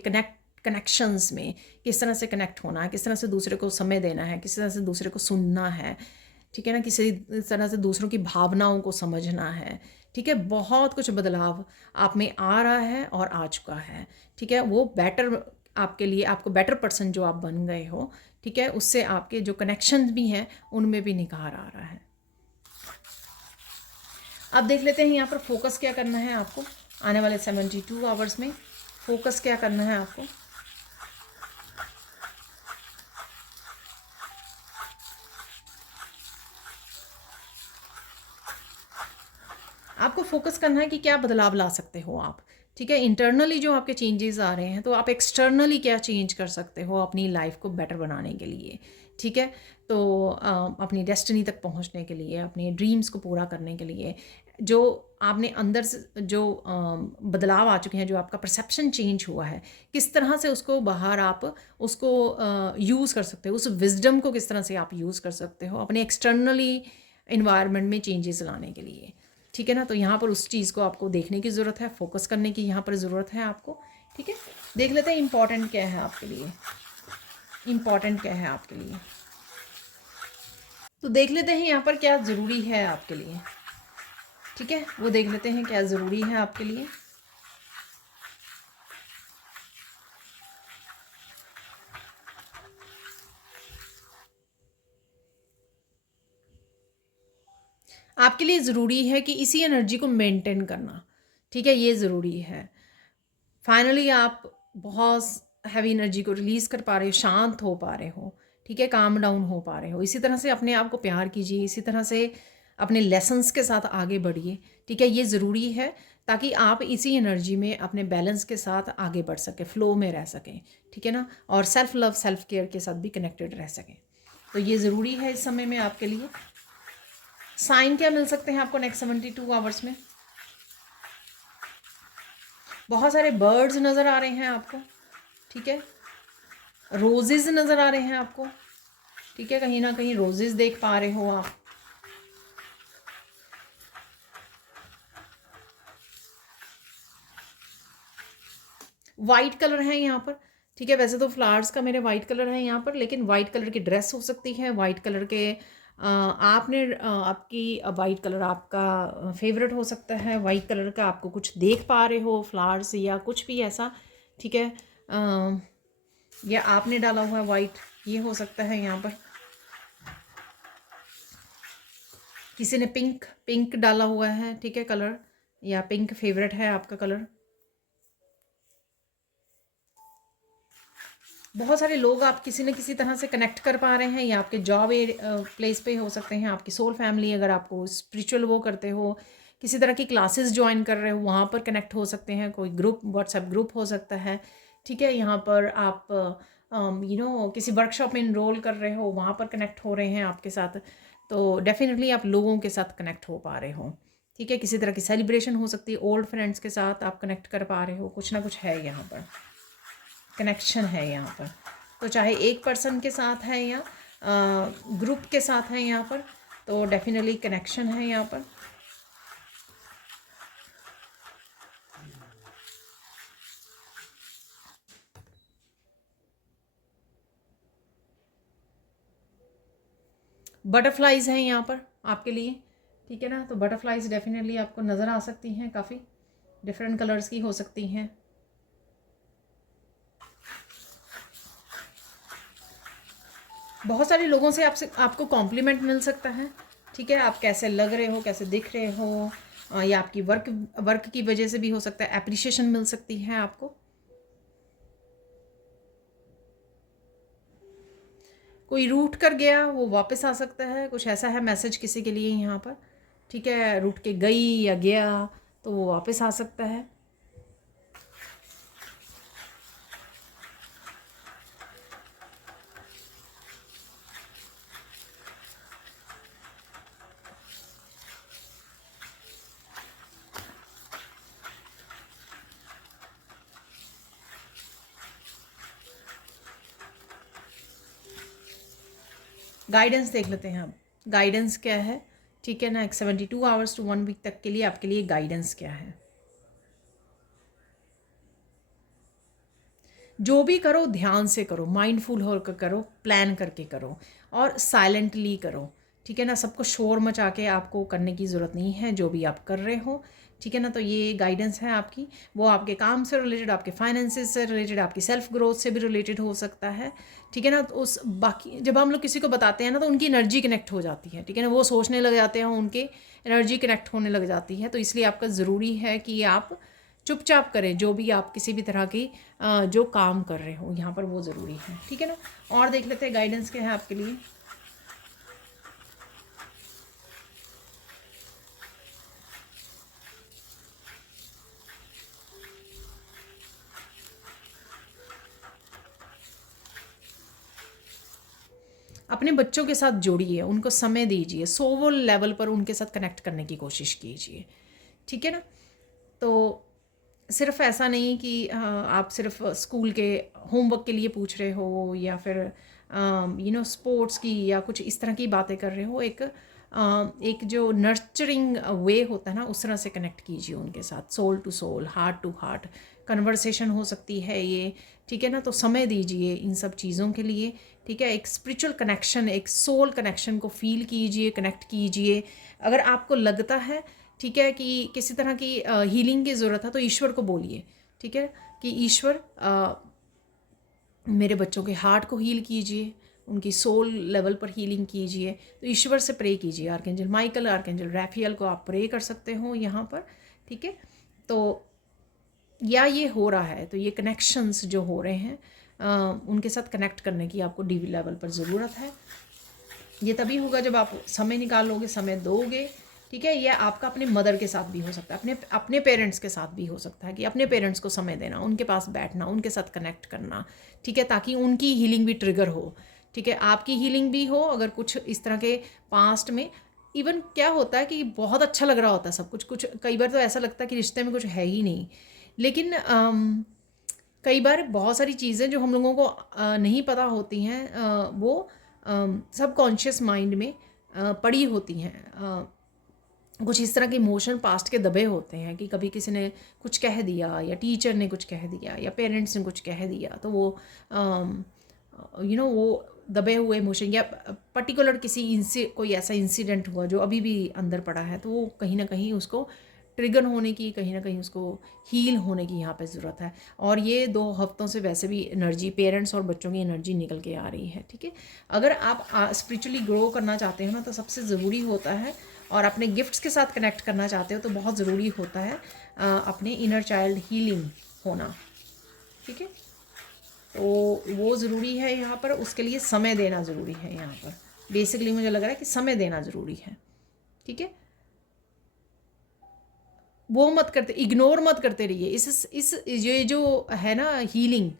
कनेक्शंस में। किस तरह से कनेक्ट होना है, किस तरह से दूसरे को समय देना है, किस तरह से दूसरे को सुनना है, ठीक है ना, किसी तरह से दूसरों की भावनाओं को समझना है, ठीक है, बहुत कुछ बदलाव आप में आ रहा है और आ चुका है। ठीक है, वो बेटर आपके लिए, आपको बेटर पर्सन जो आप बन गए हो, ठीक है, उससे आपके जो कनेक्शन भी हैं उनमें भी निखार आ रहा है। अब देख लेते हैं यहाँ पर फोकस क्या करना है आपको आने वाले 72 आवर्स में। फोकस क्या करना है आपको? आपको फोकस करना है कि क्या बदलाव ला सकते हो आप। ठीक है, इंटरनली जो आपके चेंजेस आ रहे हैं, तो आप एक्सटर्नली क्या चेंज कर सकते हो अपनी लाइफ को बेटर बनाने के लिए। ठीक है, तो अपनी डेस्टिनी तक पहुंचने के लिए, अपने ड्रीम्स को पूरा करने के लिए, जो आपने अंदर से जो बदलाव आ चुके हैं, जो आपका परसेप्शन चेंज हुआ है, किस तरह से उसको बाहर आप उसको यूज़ कर सकते हो, उस विजडम को किस तरह से आप यूज़ कर सकते हो अपने एक्सटर्नली इन्वायरमेंट में चेंजेस लाने के लिए। ठीक है ना, तो यहाँ पर उस चीज़ को आपको देखने की ज़रूरत है, फोकस करने की यहाँ पर ज़रूरत है आपको। ठीक है, देख लेते हैं इम्पॉर्टेंट क्या है आपके लिए, इम्पॉर्टेंट क्या है आपके लिए। तो देख लेते हैं यहाँ पर क्या ज़रूरी है आपके लिए। ठीक है, वो देख लेते हैं क्या ज़रूरी है आपके लिए। आपके लिए ज़रूरी है कि इसी एनर्जी को मेंटेन करना। ठीक है, ये ज़रूरी है। फाइनली आप बहुत हैवी एनर्जी को रिलीज़ कर पा रहे हो, शांत हो पा रहे हो। ठीक है, काम डाउन हो पा रहे हो। इसी तरह से अपने आप को प्यार कीजिए, इसी तरह से अपने लेसन्स के साथ आगे बढ़िए। ठीक है, ये ज़रूरी है ताकि आप इसी एनर्जी में अपने बैलेंस के साथ आगे बढ़ सकें, फ्लो में रह सकें। ठीक है ना, और सेल्फ लव, सेल्फ केयर के साथ भी कनेक्टेड रह सकें। तो ये ज़रूरी है इस समय में आपके लिए। साइन क्या मिल सकते हैं आपको नेक्स्ट 72 आवर्स में? बहुत सारे बर्ड्स नज़र आ रहे हैं आपको। ठीक है, रोजेज़ नज़र आ रहे हैं आपको। ठीक है, कहीं ना कहीं रोजेज़ देख पा रहे हो आप। वाइट कलर है यहाँ पर। ठीक है, वैसे तो फ्लावर्स का मेरे वाइट कलर है यहाँ पर, लेकिन वाइट कलर की ड्रेस हो सकती है, वाइट कलर के आपने आपकी वाइट कलर आपका फेवरेट हो सकता है, वाइट कलर का आपको कुछ देख पा रहे हो, फ्लावर्स या कुछ भी ऐसा। ठीक है, या आपने डाला हुआ है वाइट, ये हो सकता है यहाँ पर। किसी ने पिंक पिंक डाला हुआ है। ठीक है, कलर, या पिंक फेवरेट है आपका कलर। बहुत सारे लोग आप किसी न किसी तरह से कनेक्ट कर पा रहे हैं, या आपके जॉब प्लेस पे हो सकते हैं, आपकी सोल फैमिली, अगर आपको स्पिरिचुअल वो करते हो, किसी तरह की क्लासेस ज्वाइन कर रहे हो, वहाँ पर कनेक्ट हो सकते हैं। कोई ग्रुप, व्हाट्सएप ग्रुप हो सकता है। ठीक है, यहाँ पर आप किसी वर्कशॉप में इनरोल कर रहे हो, वहाँ पर कनेक्ट हो रहे हैं आपके साथ। तो डेफिनेटली आप लोगों के साथ कनेक्ट हो पा रहे हो। ठीक है, किसी तरह की सेलिब्रेशन हो सकती है, ओल्ड फ्रेंड्स के साथ आप कनेक्ट कर पा रहे हो, कुछ ना कुछ है यहाँ पर, कनेक्शन है यहाँ पर। तो चाहे एक पर्सन के साथ है या ग्रुप के साथ है यहाँ पर, तो डेफिनेटली कनेक्शन है यहाँ पर। बटरफ्लाइज हैं यहाँ पर आपके लिए। ठीक है ना, तो बटरफ्लाइज डेफिनेटली आपको नज़र आ सकती हैं, काफ़ी डिफरेंट कलर्स की हो सकती हैं। बहुत सारे लोगों से आपसे आपको कॉम्प्लीमेंट मिल सकता है। ठीक है, आप कैसे लग रहे हो, कैसे दिख रहे हो, या आपकी वर्क की वजह से भी हो सकता है, एप्रिशिएशन मिल सकती है आपको। कोई रूठ कर गया वो वापस आ सकता है, कुछ ऐसा है मैसेज किसी के लिए यहाँ पर। ठीक है, रूठ के गई या गया तो वो वापस आ सकता है। गाइडेंस देख लेते हैं हम, गाइडेंस क्या है। ठीक है ना, एक 72 आवर्स टू 1 वीक तक के लिए आपके लिए गाइडेंस क्या है। जो भी करो ध्यान से करो, माइंडफुल होकर करो, प्लान करके करो और साइलेंटली करो। ठीक है ना। सबको शोर मचा के आपको करने की ज़रूरत नहीं है जो भी आप कर रहे हो, ठीक है ना। तो ये गाइडेंस है आपकी, वो आपके काम से रिलेटेड, आपके फाइनेंसेस से रिलेटेड, आपकी सेल्फ ग्रोथ से भी रिलेटेड हो सकता है, ठीक है ना। तो उस बाकी जब हम लोग किसी को बताते हैं ना तो उनकी एनर्जी कनेक्ट हो जाती है, ठीक है ना, वो सोचने लग जाते हैं, उनके एनर्जी कनेक्ट होने लग जाती है। तो इसलिए आपका ज़रूरी है कि आप चुपचाप करें जो भी आप किसी भी तरह की जो काम कर रहे हो यहाँ पर, वो ज़रूरी है, ठीक है ना। और देख लेते हैं गाइडेंस क्या है आपके लिए। अपने बच्चों के साथ जोड़िए, उनको समय दीजिए, सोवल लेवल पर उनके साथ कनेक्ट करने की कोशिश कीजिए, ठीक है ना। तो सिर्फ ऐसा नहीं कि आप सिर्फ स्कूल के होमवर्क के लिए पूछ रहे हो या फिर स्पोर्ट्स की या कुछ इस तरह की बातें कर रहे हो। एक जो नर्चरिंग वे होता है ना, उस तरह से कनेक्ट कीजिए उनके साथ, soul to soul, heart to heart conversation हो सकती है ये, ठीक है ना। तो समय दीजिए इन सब चीज़ों के लिए, ठीक है। एक स्पिरिचुअल कनेक्शन, एक सोल कनेक्शन को फील कीजिए, कनेक्ट कीजिए। अगर आपको लगता है, ठीक है, कि किसी तरह की हीलिंग की ज़रूरत है तो ईश्वर को बोलिए, ठीक है, कि ईश्वर मेरे बच्चों के हार्ट को हील कीजिए, उनकी सोल लेवल पर हीलिंग कीजिए। तो ईश्वर से प्रे कीजिए, आर्कएंजल माइकल, आर्कएंजल रैफियल को आप प्रे कर सकते हो यहाँ पर, ठीक है। तो या ये हो रहा है तो ये कनेक्शंस जो हो रहे हैं उनके साथ कनेक्ट करने की आपको डीवी लेवल पर ज़रूरत है। ये तभी होगा जब आप समय निकालोगे, समय दोगे, ठीक है। यह आपका अपने मदर के साथ भी हो सकता है, अपने अपने पेरेंट्स के साथ भी हो सकता है कि अपने पेरेंट्स को समय देना, उनके पास बैठना, उनके साथ कनेक्ट करना, ठीक है, ताकि उनकी हीलिंग भी ट्रिगर हो, ठीक है, आपकी हीलिंग भी हो। अगर कुछ इस तरह के पास्ट में इवन क्या होता है कि बहुत अच्छा लग रहा होता है सब कुछ, कुछ कई बार तो ऐसा लगता है कि रिश्ते में कुछ है ही नहीं, लेकिन कई बार बहुत सारी चीज़ें जो हम लोगों को नहीं पता होती हैं, वो सबकॉन्शियस माइंड में पड़ी होती हैं। कुछ इस तरह के इमोशन पास्ट के दबे होते हैं कि कभी किसी ने कुछ कह दिया या टीचर ने कुछ कह दिया या पेरेंट्स ने कुछ कह दिया, तो वो वो दबे हुए इमोशन या पर्टिकुलर कोई ऐसा इंसिडेंट हुआ जो अभी भी अंदर पड़ा है, तो वो कहीं ना कहीं उसको ट्रिगर होने की, कहीं ना कहीं उसको हील होने की यहाँ पे ज़रूरत है। और ये 2 हफ्तों से वैसे भी एनर्जी, पेरेंट्स और बच्चों की एनर्जी निकल के आ रही है, ठीक है। अगर आप स्पिरिचुअली ग्रो करना चाहते हो ना, तो सबसे ज़रूरी होता है, और अपने गिफ्ट्स के साथ कनेक्ट करना चाहते हो तो बहुत ज़रूरी होता है अपने इनर चाइल्ड हीलिंग होना, ठीक है। तो वो ज़रूरी है यहाँ पर, उसके लिए समय देना ज़रूरी है यहाँ पर। बेसिकली मुझे लग रहा है कि समय देना ज़रूरी है, ठीक है। वो मत करते, इग्नोर मत करते रहिए इस ये जो है ना हीलिंग,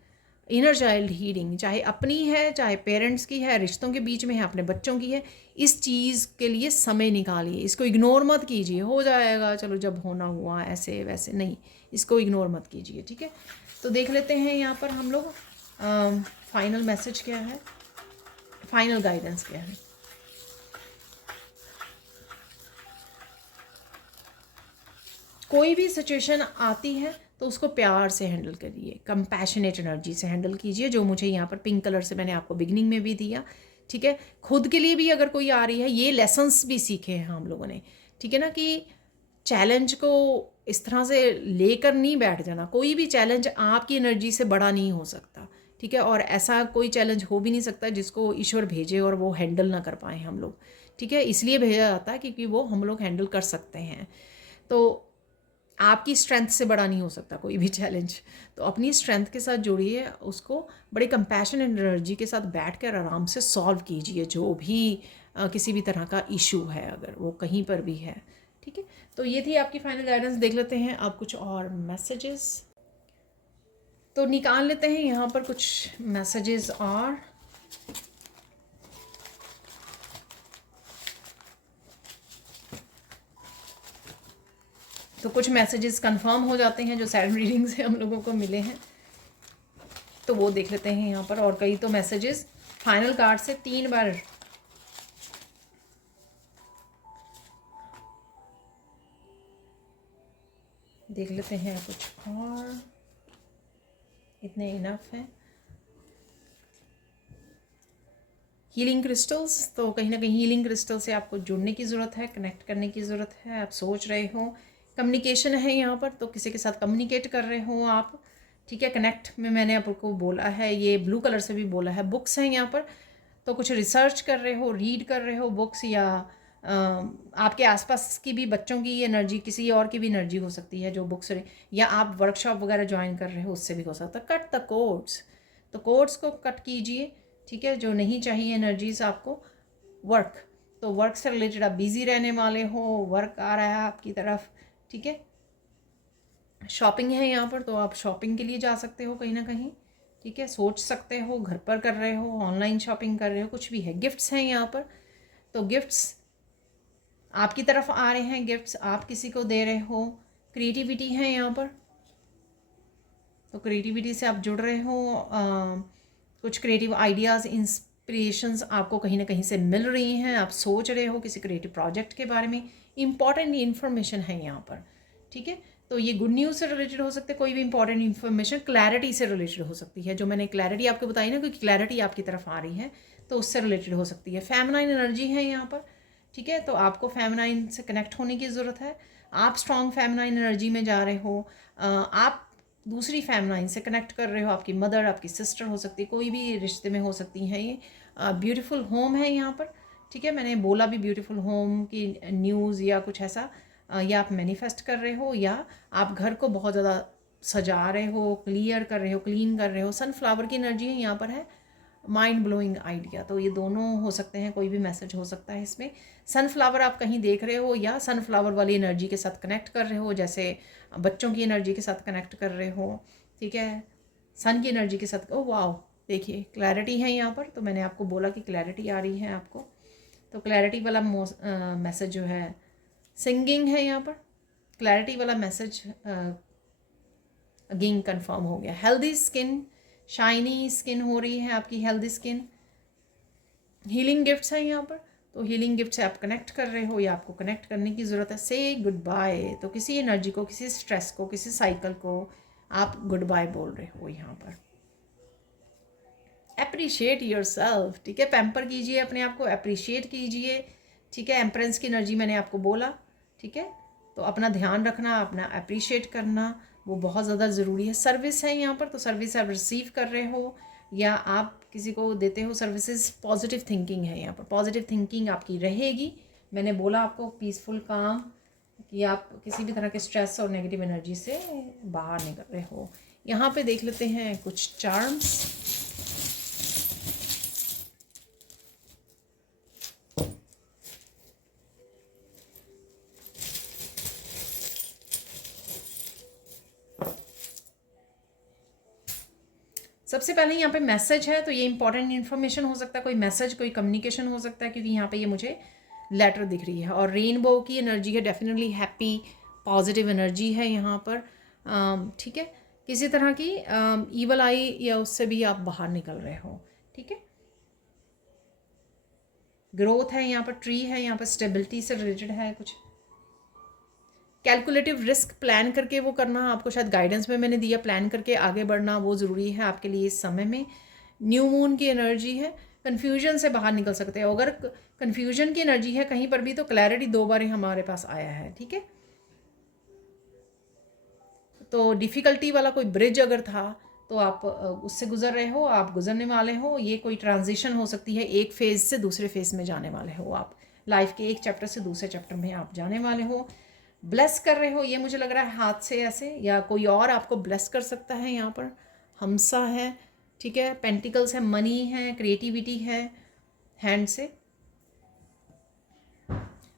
इनर चाइल्ड हीलिंग, चाहे अपनी है, चाहे पेरेंट्स की है, रिश्तों के बीच में है, अपने बच्चों की है, इस चीज़ के लिए समय निकालिए। इसको इग्नोर मत कीजिए, हो जाएगा चलो जब होना हुआ, ऐसे वैसे नहीं, इसको इग्नोर मत कीजिए, ठीक है। तो देख लेते हैं यहाँ पर हम लोग फाइनल मैसेज क्या है, फाइनल गाइडेंस क्या है। कोई भी सिचुएशन आती है तो उसको प्यार से हैंडल करिए, कंपैशनेट एनर्जी से हैंडल कीजिए, जो मुझे यहाँ पर पिंक कलर से मैंने आपको बिगिनिंग में भी दिया, ठीक है। खुद के लिए भी अगर कोई आ रही है, ये लेसन्स भी सीखे हैं हम लोगों ने, ठीक है ना, कि चैलेंज को इस तरह से लेकर नहीं बैठ जाना। कोई भी चैलेंज आपकी एनर्जी से बड़ा नहीं हो सकता, ठीक है। और ऐसा कोई चैलेंज हो भी नहीं सकता जिसको ईश्वर भेजे और वो हैंडल ना कर पाए हम लोग, ठीक है। इसलिए भेजा जाता है क्योंकि वो हम लोग हैंडल कर सकते हैं। तो आपकी स्ट्रेंथ से बड़ा नहीं हो सकता कोई भी चैलेंज। तो अपनी स्ट्रेंथ के साथ जोड़िए, उसको बड़े कंपैशन एंड एनर्जी के साथ बैठ कर आराम से सॉल्व कीजिए, जो भी किसी भी तरह का इशू है अगर वो कहीं पर भी है, ठीक है। तो ये थी आपकी फाइनल गाइडेंस। देख लेते हैं अब कुछ और मैसेजेस, तो निकाल लेते हैं यहाँ पर कुछ मैसेजेस और तो कुछ मैसेजेस कंफर्म हो जाते हैं जो सैड रीडिंग से हम लोगों को मिले हैं, तो वो देख लेते हैं यहाँ पर। और कई तो मैसेजेस फाइनल कार्ड से 3 बार देख लेते हैं कुछ और, इतने इनफ है। हीलिंग क्रिस्टल्स, तो कहीं ना कहीं हीलिंग क्रिस्टल से आपको जुड़ने की ज़रूरत है, कनेक्ट करने की ज़रूरत है। आप सोच रहे हो, कम्युनिकेशन है यहाँ पर, तो किसी के साथ कम्युनिकेट कर रहे हो आप, ठीक है। कनेक्ट में मैंने आपको बोला है, ये ब्लू कलर से भी बोला है। बुक्स हैं यहाँ पर, तो कुछ रिसर्च कर रहे हो, रीड कर रहे हो बुक्स, या आपके आसपास की भी बच्चों की एनर्जी, किसी और की भी एनर्जी हो सकती है जो बुक्स, या आप वर्कशॉप वगैरह ज्वाइन कर रहे हो, उससे भी हो सकता है। कट द कोड्स, तो कोड्स को कट कीजिए, ठीक है। जो नहीं चाहिए एनर्जीज आपको। वर्क, तो वर्क से रिलेटेड आप बिजी रहने वाले हो, वर्क आ रहा है आपकी तरफ, ठीक है। शॉपिंग है यहाँ पर, तो आप शॉपिंग के लिए जा सकते हो कहीं ना कहीं, ठीक है। सोच सकते हो, घर पर कर रहे हो, ऑनलाइन शॉपिंग कर रहे हो, कुछ भी है। गिफ्ट्स हैं यहाँ पर, तो गिफ्ट्स आपकी तरफ आ रहे हैं, गिफ्ट्स आप किसी को दे रहे हो। क्रिएटिविटी है यहाँ पर, तो क्रिएटिविटी से आप जुड़ रहे हो। कुछ क्रिएटिव आइडियाज़, इंस्पिरेशंस आपको कहीं ना कहीं से मिल रही हैं, आप सोच रहे हो किसी क्रिएटिव प्रोजेक्ट के बारे में। इंपॉर्टेंट इन्फॉर्मेशन है यहाँ पर, ठीक है। तो ये गुड न्यूज़ से रिलेटेड हो सकते हैं, कोई भी इंपॉर्टेंट इन्फॉर्मेशन क्लैरिटी से रिलेटेड हो सकती है। जो मैंने क्लैरिटी आपको बताई ना, क्योंकि क्लैरिटी आपकी तरफ आ रही है, तो उससे रिलेटेड हो सकती है। फेमिनाइन एनर्जी है यहाँ पर, ठीक है। तो आपको फेमिनाइन से कनेक्ट होने की ज़रूरत है। आप स्ट्रॉन्ग फेमिनाइन एनर्जी में जा रहे हो। आप दूसरी फेमिनाइन से कनेक्ट कर रहे हो, आपकी मदर, आपकी सिस्टर हो सकती है, कोई भी रिश्ते में हो सकती हैं ये। ब्यूटीफुल होम है यहाँ पर, ठीक है। मैंने बोला भी ब्यूटीफुल होम की न्यूज़ या कुछ ऐसा, या आप मैनिफेस्ट कर रहे हो, या आप घर को बहुत ज़्यादा सजा रहे हो, क्लियर कर रहे हो, क्लीन कर रहे हो। सनफ्लावर की एनर्जी है यहाँ पर, है माइंड ब्लोइंग आइडिया, तो ये दोनों हो सकते हैं, कोई भी मैसेज हो सकता है इसमें। सनफ्लावर आप कहीं देख रहे हो, या सनफ्लावर वाली एनर्जी के साथ कनेक्ट कर रहे हो, जैसे बच्चों की एनर्जी के साथ कनेक्ट कर रहे हो, ठीक है। सन की एनर्जी के साथ। ओ वाओ, देखिए क्लैरिटी है यहाँ पर, तो मैंने आपको बोला कि क्लैरिटी आ रही है आपको, तो क्लैरिटी वाला मैसेज जो है, सिंगिंग है यहाँ पर, क्लैरिटी वाला मैसेज अगेन कंफर्म हो गया। हेल्दी स्किन, शाइनी स्किन हो रही है आपकी, हेल्दी स्किन। हीलिंग गिफ्ट्स हैं यहाँ पर, तो हीलिंग गिफ्ट से आप कनेक्ट कर रहे हो, या आपको कनेक्ट करने की ज़रूरत है। से गुड बाय, तो किसी एनर्जी को, किसी स्ट्रेस को, किसी साइकिल को आप गुड बाय बोल रहे हो यहाँ पर। अप्रिशिएट योर सेल्फ, ठीक है। पैम्पर कीजिए अपने आप को, अप्रिशिएट कीजिए, ठीक है। एम्प्रेंस की एनर्जी मैंने आपको बोला, ठीक है। तो अपना ध्यान रखना, अपना अप्रिशिएट करना, वो बहुत ज़्यादा ज़रूरी है। सर्विस है यहाँ पर, तो सर्विस आप रिसीव कर रहे हो, या आप किसी को देते हो सर्विसेज। पॉजिटिव थिंकिंग है यहाँ पर, पॉजिटिव थिंकिंग आपकी रहेगी। मैंने बोला आपको पीसफुल, काम, कि आप किसी भी तरह के स्ट्रेस और नेगेटिव एनर्जी से बाहर निकल रहे हो। यहाँ पे देख लेते हैं कुछ चार्म्स। सबसे पहले यहाँ पे मैसेज है, तो ये इंपॉर्टेंट इन्फॉर्मेशन हो सकता है, कोई मैसेज, कोई कम्युनिकेशन हो सकता है, क्योंकि यहाँ पे ये मुझे लेटर दिख रही है। और रेनबो की एनर्जी है, डेफिनेटली हैप्पी पॉजिटिव एनर्जी है यहाँ पर, ठीक है। किसी तरह की ईवल आई या उससे भी आप बाहर निकल रहे हो, ठीक है। ग्रोथ है यहाँ पर, ट्री है यहाँ पर, स्टेबिलिटी से रिलेटेड है कुछ। कैलकुलेटिव रिस्क प्लान करके वो करना, आपको शायद गाइडेंस में मैंने दिया, प्लान करके आगे बढ़ना वो ज़रूरी है आपके लिए इस समय में। न्यू मून की एनर्जी है, कन्फ्यूजन से बाहर निकल सकते हैं। अगर कन्फ्यूजन की एनर्जी है कहीं पर भी, तो क्लैरिटी 2 बार ही हमारे पास आया है, ठीक है। तो डिफ़िकल्टी वाला कोई ब्रिज अगर था, तो आप उससे गुजर रहे हो, आप गुजरने वाले हो। ये कोई ट्रांजिशन हो सकती है, एक फेज़ से दूसरे फेज़ में जाने वाले हो आप, लाइफ के एक चैप्टर से दूसरे चैप्टर में आप जाने वाले हो। ब्लेस कर रहे हो, ये मुझे लग रहा है हाथ से ऐसे, या कोई और आपको ब्लेस कर सकता है यहाँ पर। हमसा है, ठीक है। पेंटिकल्स है, मनी है, क्रिएटिविटी है, हैंड से।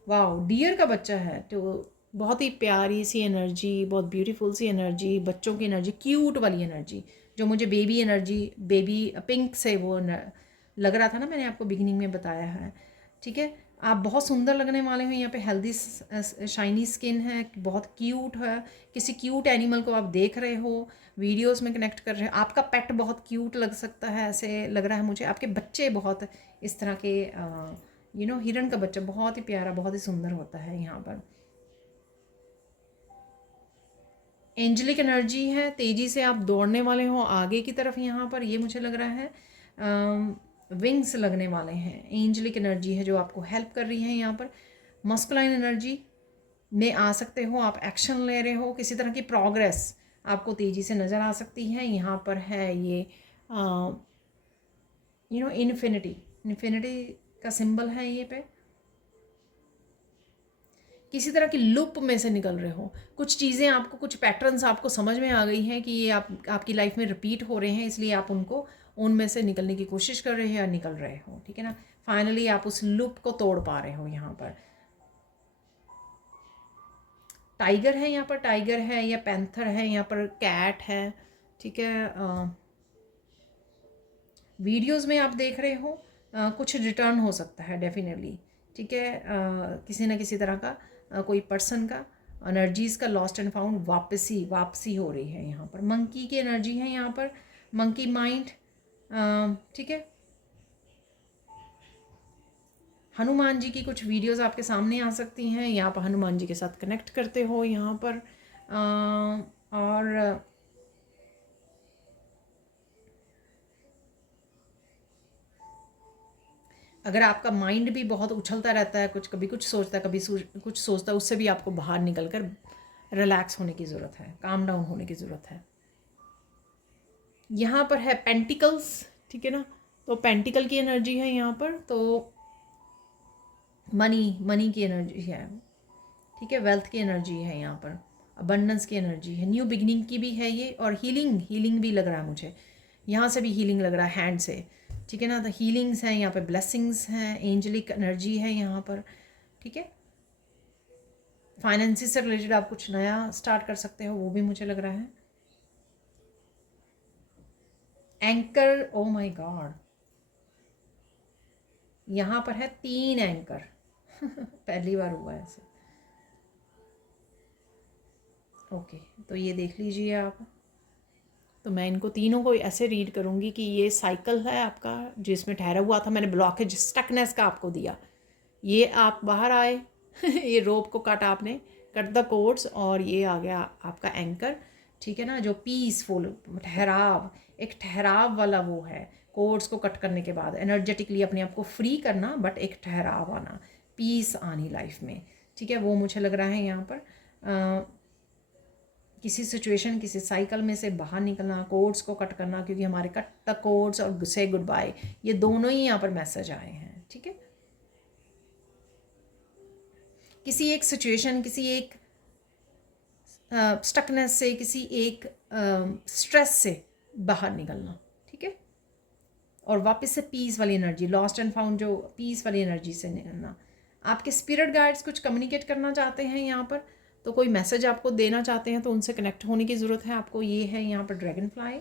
वाओ, डियर का बच्चा है, तो बहुत ही प्यारी सी एनर्जी, बहुत ब्यूटीफुल सी एनर्जी, बच्चों की एनर्जी, क्यूट वाली एनर्जी, जो मुझे बेबी एनर्जी, बेबी पिंक से वो लग रहा था ना, मैंने आपको बिगिनिंग में बताया है, ठीक है। आप बहुत सुंदर लगने वाले हो यहाँ पे। हेल्दी शाइनी स्किन है, बहुत क्यूट है। किसी क्यूट एनिमल को आप देख रहे हो, वीडियोस में कनेक्ट कर रहे हो। आपका पेट बहुत क्यूट लग सकता है, ऐसे लग रहा है मुझे। आपके बच्चे बहुत इस तरह के, हिरण का बच्चा बहुत ही प्यारा, बहुत ही सुंदर होता है यहाँ पर। एंजलिक एनर्जी है, तेज़ी से आप दौड़ने वाले हो आगे की तरफ यहाँ पर, ये मुझे लग रहा है। विंग्स लगने वाले हैं, एंजलिक एनर्जी है जो आपको हेल्प कर रही है। यहाँ पर मस्कुलाइन एनर्जी में आ सकते हो, आप एक्शन ले रहे हो, किसी तरह की प्रोग्रेस आपको तेज़ी से नज़र आ सकती है। यहाँ पर है ये इन्फिनिटी का सिंबल है ये पे। किसी तरह की लूप में से निकल रहे हो, कुछ चीज़ें आपको, कुछ पैटर्न्स आपको समझ में आ गई हैं कि ये आपकी लाइफ में रिपीट हो रहे हैं, इसलिए आप उनमें से निकलने की कोशिश कर रहे हैं या निकल रहे हो, ठीक है ना। फाइनली आप उस लूप को तोड़ पा रहे हो। यहाँ पर टाइगर है, यहाँ पर टाइगर है या पैंथर है, यहाँ पर कैट है, ठीक है। वीडियोस में आप देख रहे हो, कुछ रिटर्न हो सकता है डेफिनेटली, ठीक है। किसी न किसी तरह का कोई पर्सन का एनर्जीज़ का लॉस्ट एंड फाउंड वापसी हो रही है। यहाँ पर मंकी की एनर्जी है, यहाँ पर मंकी माइंड, ठीक है। हनुमान जी की कुछ वीडियोस आपके सामने आ सकती हैं, यहाँ पर हनुमान जी के साथ कनेक्ट करते हो यहाँ पर। और अगर आपका माइंड भी बहुत उछलता रहता है, कभी कुछ सोचता है, कभी कुछ सोचता है, उससे भी आपको बाहर निकल कर रिलैक्स होने की ज़रूरत है, काम डाउन होने की ज़रूरत है। यहाँ पर है पेंटिकल्स, ठीक है ना। तो पेंटिकल की एनर्जी है यहाँ पर, तो मनी की एनर्जी है, ठीक है। वेल्थ की एनर्जी है यहाँ पर, अबंडेंस की एनर्जी है, न्यू बिगनिंग की भी है ये। और हीलिंग भी लग रहा है मुझे, यहाँ से भी हीलिंग लग रहा है हैंड से, ठीक है ना। तो हीलिंग्स हैं यहाँ पे, ब्लेसिंग्स हैं, एंजलिक एनर्जी है यहाँ पर, ठीक है। फाइनेंसिस से रिलेटेड आप कुछ नया स्टार्ट कर सकते हो, वो भी मुझे लग रहा है। एंकर, ओ माय गॉड, यहाँ पर है 3 एंकर पहली बार हुआ है ऐसे। ओके, तो ये देख लीजिए आप। तो मैं इनको तीनों को ऐसे रीड करूँगी कि ये साइकिल है आपका जिसमें ठहरा हुआ था, मैंने ब्लॉकेज स्टकनेस का आपको दिया, ये आप बाहर आए ये रोप को काटा आपने, कट द कोड्स, और ये आ गया आपका एंकर, ठीक है ना। जो पीसफुल ठहराव, एक ठहराव वाला वो है, कोड्स को कट करने के बाद एनर्जेटिकली अपने आप को फ्री करना, बट एक ठहराव आना, पीस आनी लाइफ में, ठीक है। वो मुझे लग रहा है यहाँ पर किसी सिचुएशन, किसी साइकिल में से बाहर निकलना, कोड्स को कट करना, क्योंकि हमारे कट द कोड्स और से गुड बाय, ये दोनों ही यहाँ पर मैसेज आए हैं, ठीक है। किसी एक सिचुएशन, किसी एक स्टकनेस से, किसी एक स्ट्रेस से बाहर निकलना, ठीक है। और वापस से पीस वाली एनर्जी, लॉस्ट एंड फाउंड, जो पीस वाली एनर्जी से निकलना। आपके स्पिरिट गाइड्स कुछ कम्युनिकेट करना चाहते हैं यहाँ पर, तो कोई मैसेज आपको देना चाहते हैं, तो उनसे कनेक्ट होने की ज़रूरत है आपको। ये है यहाँ पर ड्रैगन फ्लाई,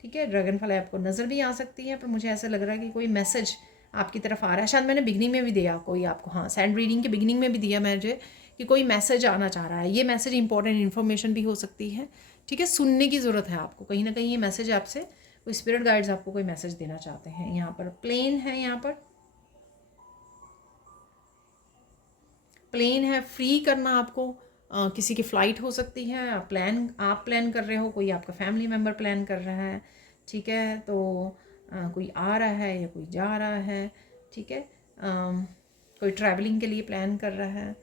ठीक है। ड्रैगन फ्लाई आपको नज़र भी आ सकती है, पर मुझे ऐसा लग रहा है कि कोई मैसेज आपकी तरफ आ रहा है। शायद मैंने बिगनिंग में भी दिया कोई आपको, हाँ, सैंड रीडिंग के बिगनिंग में भी दिया मुझे कि कोई मैसेज आना चाह रहा है। ये मैसेज इंपॉर्टेंट इन्फॉर्मेशन भी हो सकती है, ठीक है। सुनने की ज़रूरत है आपको, कहीं ना कहीं ये मैसेज आपसे, कोई स्पिरिट गाइड्स आपको कोई मैसेज देना चाहते हैं। यहाँ पर प्लेन है, यहाँ पर प्लेन है, फ्री करना आपको। किसी की फ़्लाइट हो सकती है, आप प्लान कर रहे हो, कोई आपका फैमिली मेम्बर प्लान कर रहा है, ठीक है। तो कोई आ रहा है या कोई जा रहा है, ठीक है। कोई ट्रैवलिंग के लिए प्लान कर रहा है।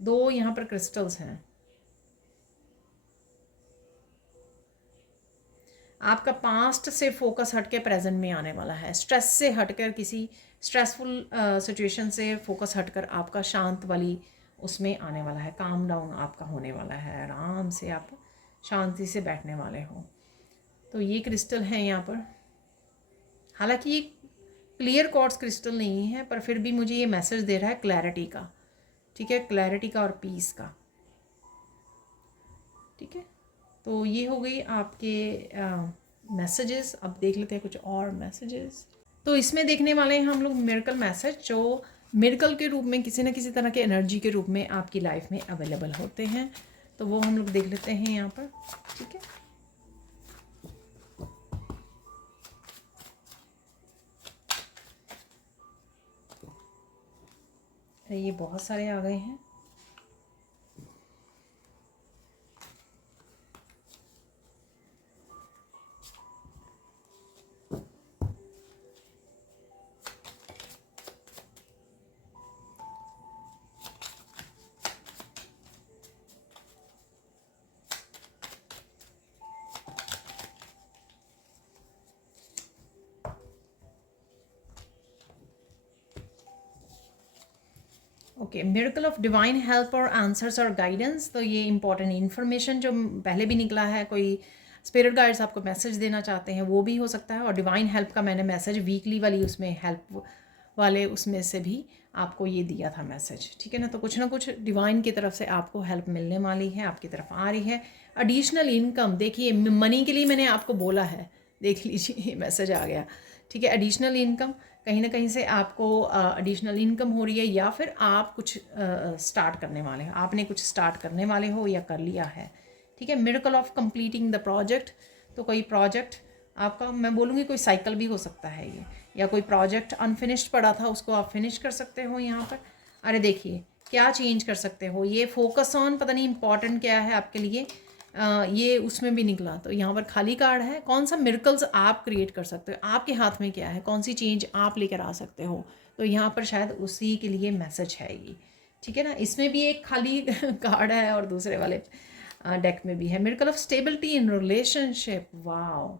2 यहाँ पर क्रिस्टल्स हैं। आपका पास्ट से फोकस हट के प्रेजेंट में आने वाला है, स्ट्रेस से हटकर, किसी स्ट्रेसफुल सिचुएशन से फोकस हटकर आपका शांत वाली उसमें आने वाला है, काम डाउन आपका होने वाला है, आराम से आप शांति से बैठने वाले हो। तो ये क्रिस्टल है यहाँ पर, हालांकि ये क्लियर क्वार्ट्ज क्रिस्टल नहीं है, पर फिर भी मुझे ये मैसेज दे रहा है क्लैरिटी का, ठीक है, क्लैरिटी का और पीस का, ठीक है। तो ये हो गई आपके मैसेजेस। अब देख लेते हैं कुछ और मैसेजेस। तो इसमें देखने वाले हैं हम लोग मिरेकल मैसेज, जो मिरेकल के रूप में, किसी न किसी तरह के एनर्जी के रूप में आपकी लाइफ में अवेलेबल होते हैं। तो वो हम लोग देख लेते हैं यहाँ पर, ठीक है। ये बहुत सारे आ गए हैं। Okay, miracle of divine help और आंसर्स और गाइडेंस। तो ये इंपॉर्टेंट इन्फॉर्मेशन जो पहले भी निकला है, कोई स्पिरिट गाइड्स आपको मैसेज देना चाहते हैं वो भी हो सकता है। और डिवाइन हेल्प का मैंने मैसेज वीकली वाली उसमें हेल्प वाले उसमें से भी आपको ये दिया था मैसेज, ठीक है ना। तो कुछ ना कुछ डिवाइन की तरफ से आपको हेल्प मिलने वाली है, आपकी तरफ आ रही है। एडिशनल इनकम, देखिए मनी के लिए मैंने आपको बोला है, देख लीजिए मैसेज आ गया, ठीक है। एडिशनल इनकम, कहीं ना कहीं से आपको एडिशनल इनकम हो रही है, या फिर आप कुछ स्टार्ट करने वाले हैं, आपने कुछ स्टार्ट करने वाले हो या कर लिया है, ठीक है। Miracle of completing the project, तो कोई प्रोजेक्ट आपका, मैं बोलूँगी कोई साइकिल भी हो सकता है ये, या कोई प्रोजेक्ट अनफिनिश्ड पड़ा था उसको आप फिनिश कर सकते हो यहाँ पर। अरे देखिए क्या चेंज कर सकते हो, ये फोकस ऑन, पता नहीं इंपॉर्टेंट क्या है आपके लिए, ये उसमें भी निकला। तो यहाँ पर खाली कार्ड है, कौन सा मिरेकल्स आप क्रिएट कर सकते हो, आपके हाथ में क्या है, कौन सी चेंज आप लेकर आ सकते हो। तो यहाँ पर शायद उसी के लिए मैसेज है ये, ठीक है ना। इसमें भी एक खाली कार्ड है और दूसरे वाले डेक में भी है। Miracle of stability in relationship, wow,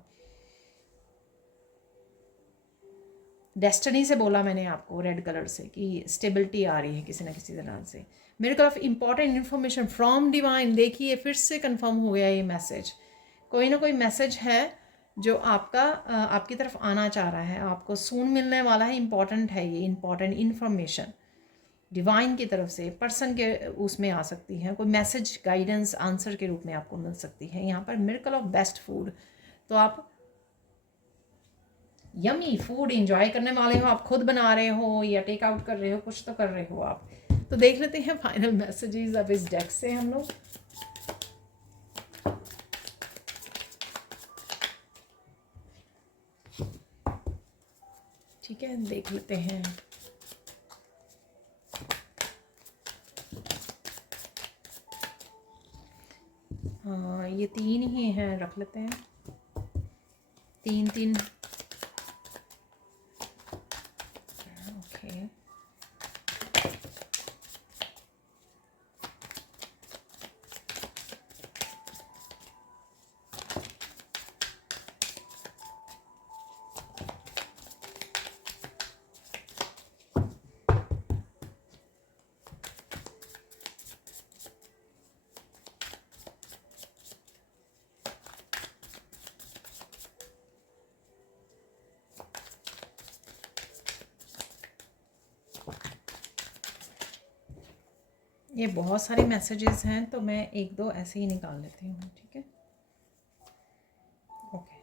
destiny से बोला मैंने आपको रेड कलर से कि स्टेबिलिटी आ रही है किसी ना किसी तरह से। Miracle of important information from divine, देखिए फिर से कंफर्म हो गया ये मैसेज, कोई ना कोई मैसेज है जो आपका आपकी तरफ आना चाह रहा है, आपको सून मिलने वाला है, इम्पॉर्टेंट है ये, इम्पॉर्टेंट इन्फॉर्मेशन डिवाइन की तरफ से, पर्सन के उसमें आ सकती है, कोई मैसेज गाइडेंस आंसर के रूप में आपको मिल सकती है यहाँ पर। मिरेकल ऑफ बेस्ट फूड, तो आप यमी फूड इंजॉय करने वाले हो, आप खुद बना रहे हो या टेक आउट कर रहे हो, कुछ तो कर रहे हो आप। तो देख लेते हैं फाइनल मैसेजेस अब इस डेक से हम लोग। ठीक है, देख लेते हैं। हाँ, ये 3 ही हैं, रख लेते हैं 3 ओके। ये बहुत सारे मैसेजेस हैं तो मैं 1-2 ऐसे ही निकाल लेती हूँ, ठीक है। ओके,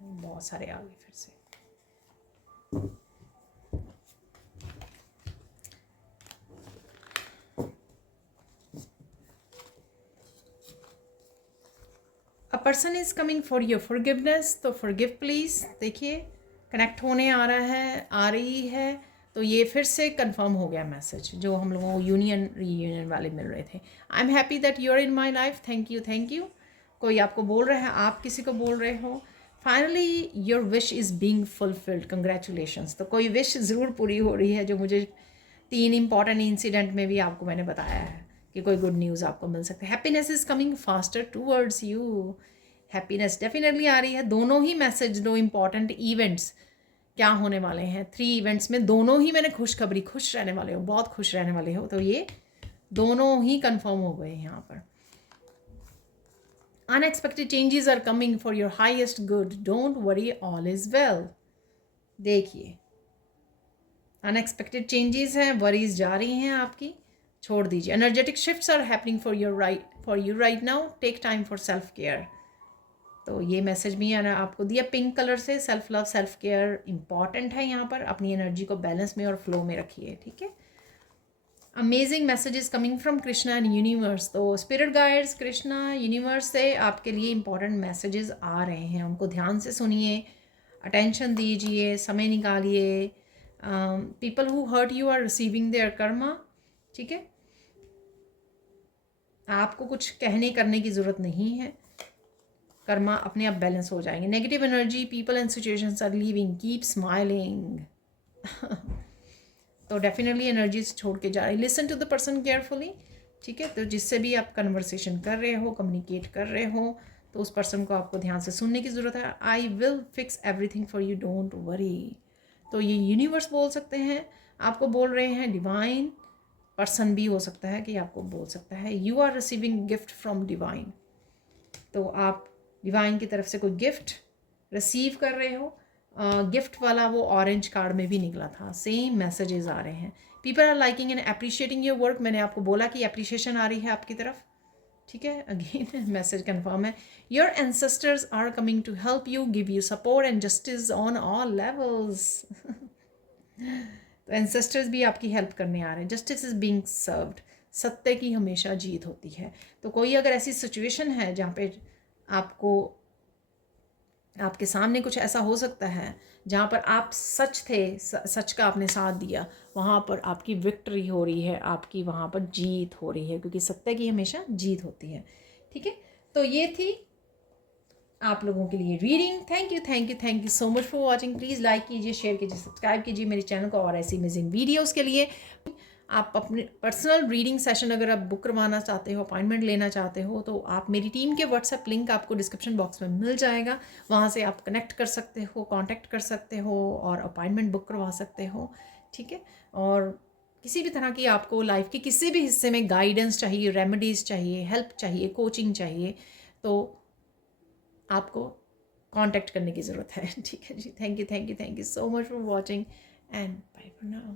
बहुत सारे आ गए फिर से। A person is coming for your forgiveness, तो फॉरगिव प्लीज़, देखिए कनेक्ट होने आ रहा है, आ रही है। तो ये फिर से कंफर्म हो गया मैसेज जो हम लोगों को यूनियन रीयूनियन वाले मिल रहे थे। I am happy that you are in my life, thank you thank you. कोई आपको बोल रहा है, आप किसी को बोल रहे हो। Finally your wish is being fulfilled, congratulations. तो कोई विश ज़रूर पूरी हो रही है, जो मुझे 3 इंपॉर्टेंट इंसिडेंट में भी आपको मैंने बताया है कि कोई गुड न्यूज़ आपको मिल सकता है। Happiness is coming faster towards you, happiness definitely आ रही है। दोनों ही मैसेज, 2 इंपॉर्टेंट इवेंट्स क्या होने वाले हैं, 3 इवेंट्स में दोनों ही मैंने खुशखबरी, खुश रहने वाले हो, बहुत खुश रहने वाले हो। तो ये दोनों ही कंफर्म हो गए यहाँ पर। Unexpected changes are coming for your highest good, don't worry, all is well. देखिए अनएक्सपेक्टेड चेंजेस हैं, वरीज जा रही हैं आपकी, छोड़ दीजिए। Energetic shifts are happening for you right now, take time for self care. तो ये मैसेज भी मैंने आपको दिया पिंक कलर से, self love self care important है यहाँ पर। अपनी एनर्जी को बैलेंस में और फ्लो में रखिए, ठीक है। Amazing messages coming from Krishna and universe, तो स्पिरिट गाइड्स कृष्णा यूनिवर्स से आपके लिए इंपॉर्टेंट मैसेजेस आ रहे हैं, उनको ध्यान से सुनिए, अटेंशन दीजिए, समय निकालिए। People who hurt you are receiving their karma, ठीक है। आपको कुछ कहने करने की ज़रूरत नहीं है, कर्मा अपने आप बैलेंस हो जाएंगे। Negative energy, people and situations are leaving, keep smiling. तो डेफिनेटली एनर्जी छोड़ के जा रही। Listen to the person carefully, ठीक है। तो जिससे भी आप कन्वर्सेशन कर रहे हो, कम्युनिकेट कर रहे हो, तो उस पर्सन को आपको ध्यान से सुनने की ज़रूरत है। I will fix everything for you, don't worry. तो ये यूनिवर्स बोल सकते हैं, आपको बोल रहे हैं डिवाइन पर्सन भी हो सकता है कि आपको बोल सकता है you are receiving gift from divine. तो आप डिवाइन की तरफ से कोई गिफ्ट रिसीव कर रहे हो। गिफ्ट वाला वो ऑरेंज कार्ड में भी निकला था, सेम मैसेजेस आ रहे हैं। People are liking and appreciating your work. मैंने आपको बोला कि अप्रिशिएशन आ रही है आपकी तरफ, ठीक है। अगेन मैसेज कंफर्म है। Your ancestors are coming to help you, give you support and justice on all levels. तो एंसेस्टर्स भी आपकी हेल्प करने आ रहे हैं। Justice is being served. सत्य की हमेशा जीत होती है। तो कोई अगर ऐसी सिचुएशन है जहाँ पे आपको, आपके सामने कुछ ऐसा हो सकता है जहाँ पर आप सच थे, सच का आपने साथ दिया, वहाँ पर आपकी विक्ट्री हो रही है, आपकी वहाँ पर जीत हो रही है, क्योंकि सत्य की हमेशा जीत होती है, ठीक है। तो ये थी आप लोगों के लिए reading. Thank you so much for watching. Please like कीजिए, शेयर कीजिए, सब्सक्राइब कीजिए मेरे चैनल को और ऐसी अमेजिंग वीडियोज़ के लिए। आप अपने पर्सनल रीडिंग सेशन अगर आप बुक करवाना चाहते हो, अपॉइंटमेंट लेना चाहते हो, तो आप मेरी टीम के व्हाट्सएप लिंक आपको डिस्क्रिप्शन बॉक्स में मिल जाएगा। वहाँ से आप कनेक्ट कर सकते हो, कांटेक्ट कर सकते हो और अपॉइंटमेंट बुक करवा सकते हो, ठीक है। और किसी भी तरह की आपको लाइफ के किसी भी हिस्से में गाइडेंस चाहिए, रेमेडीज़ चाहिए, हेल्प चाहिए, कोचिंग चाहिए, तो आपको कांटेक्ट करने की ज़रूरत है, ठीक है जी। Thank you so much for watching and bye for now.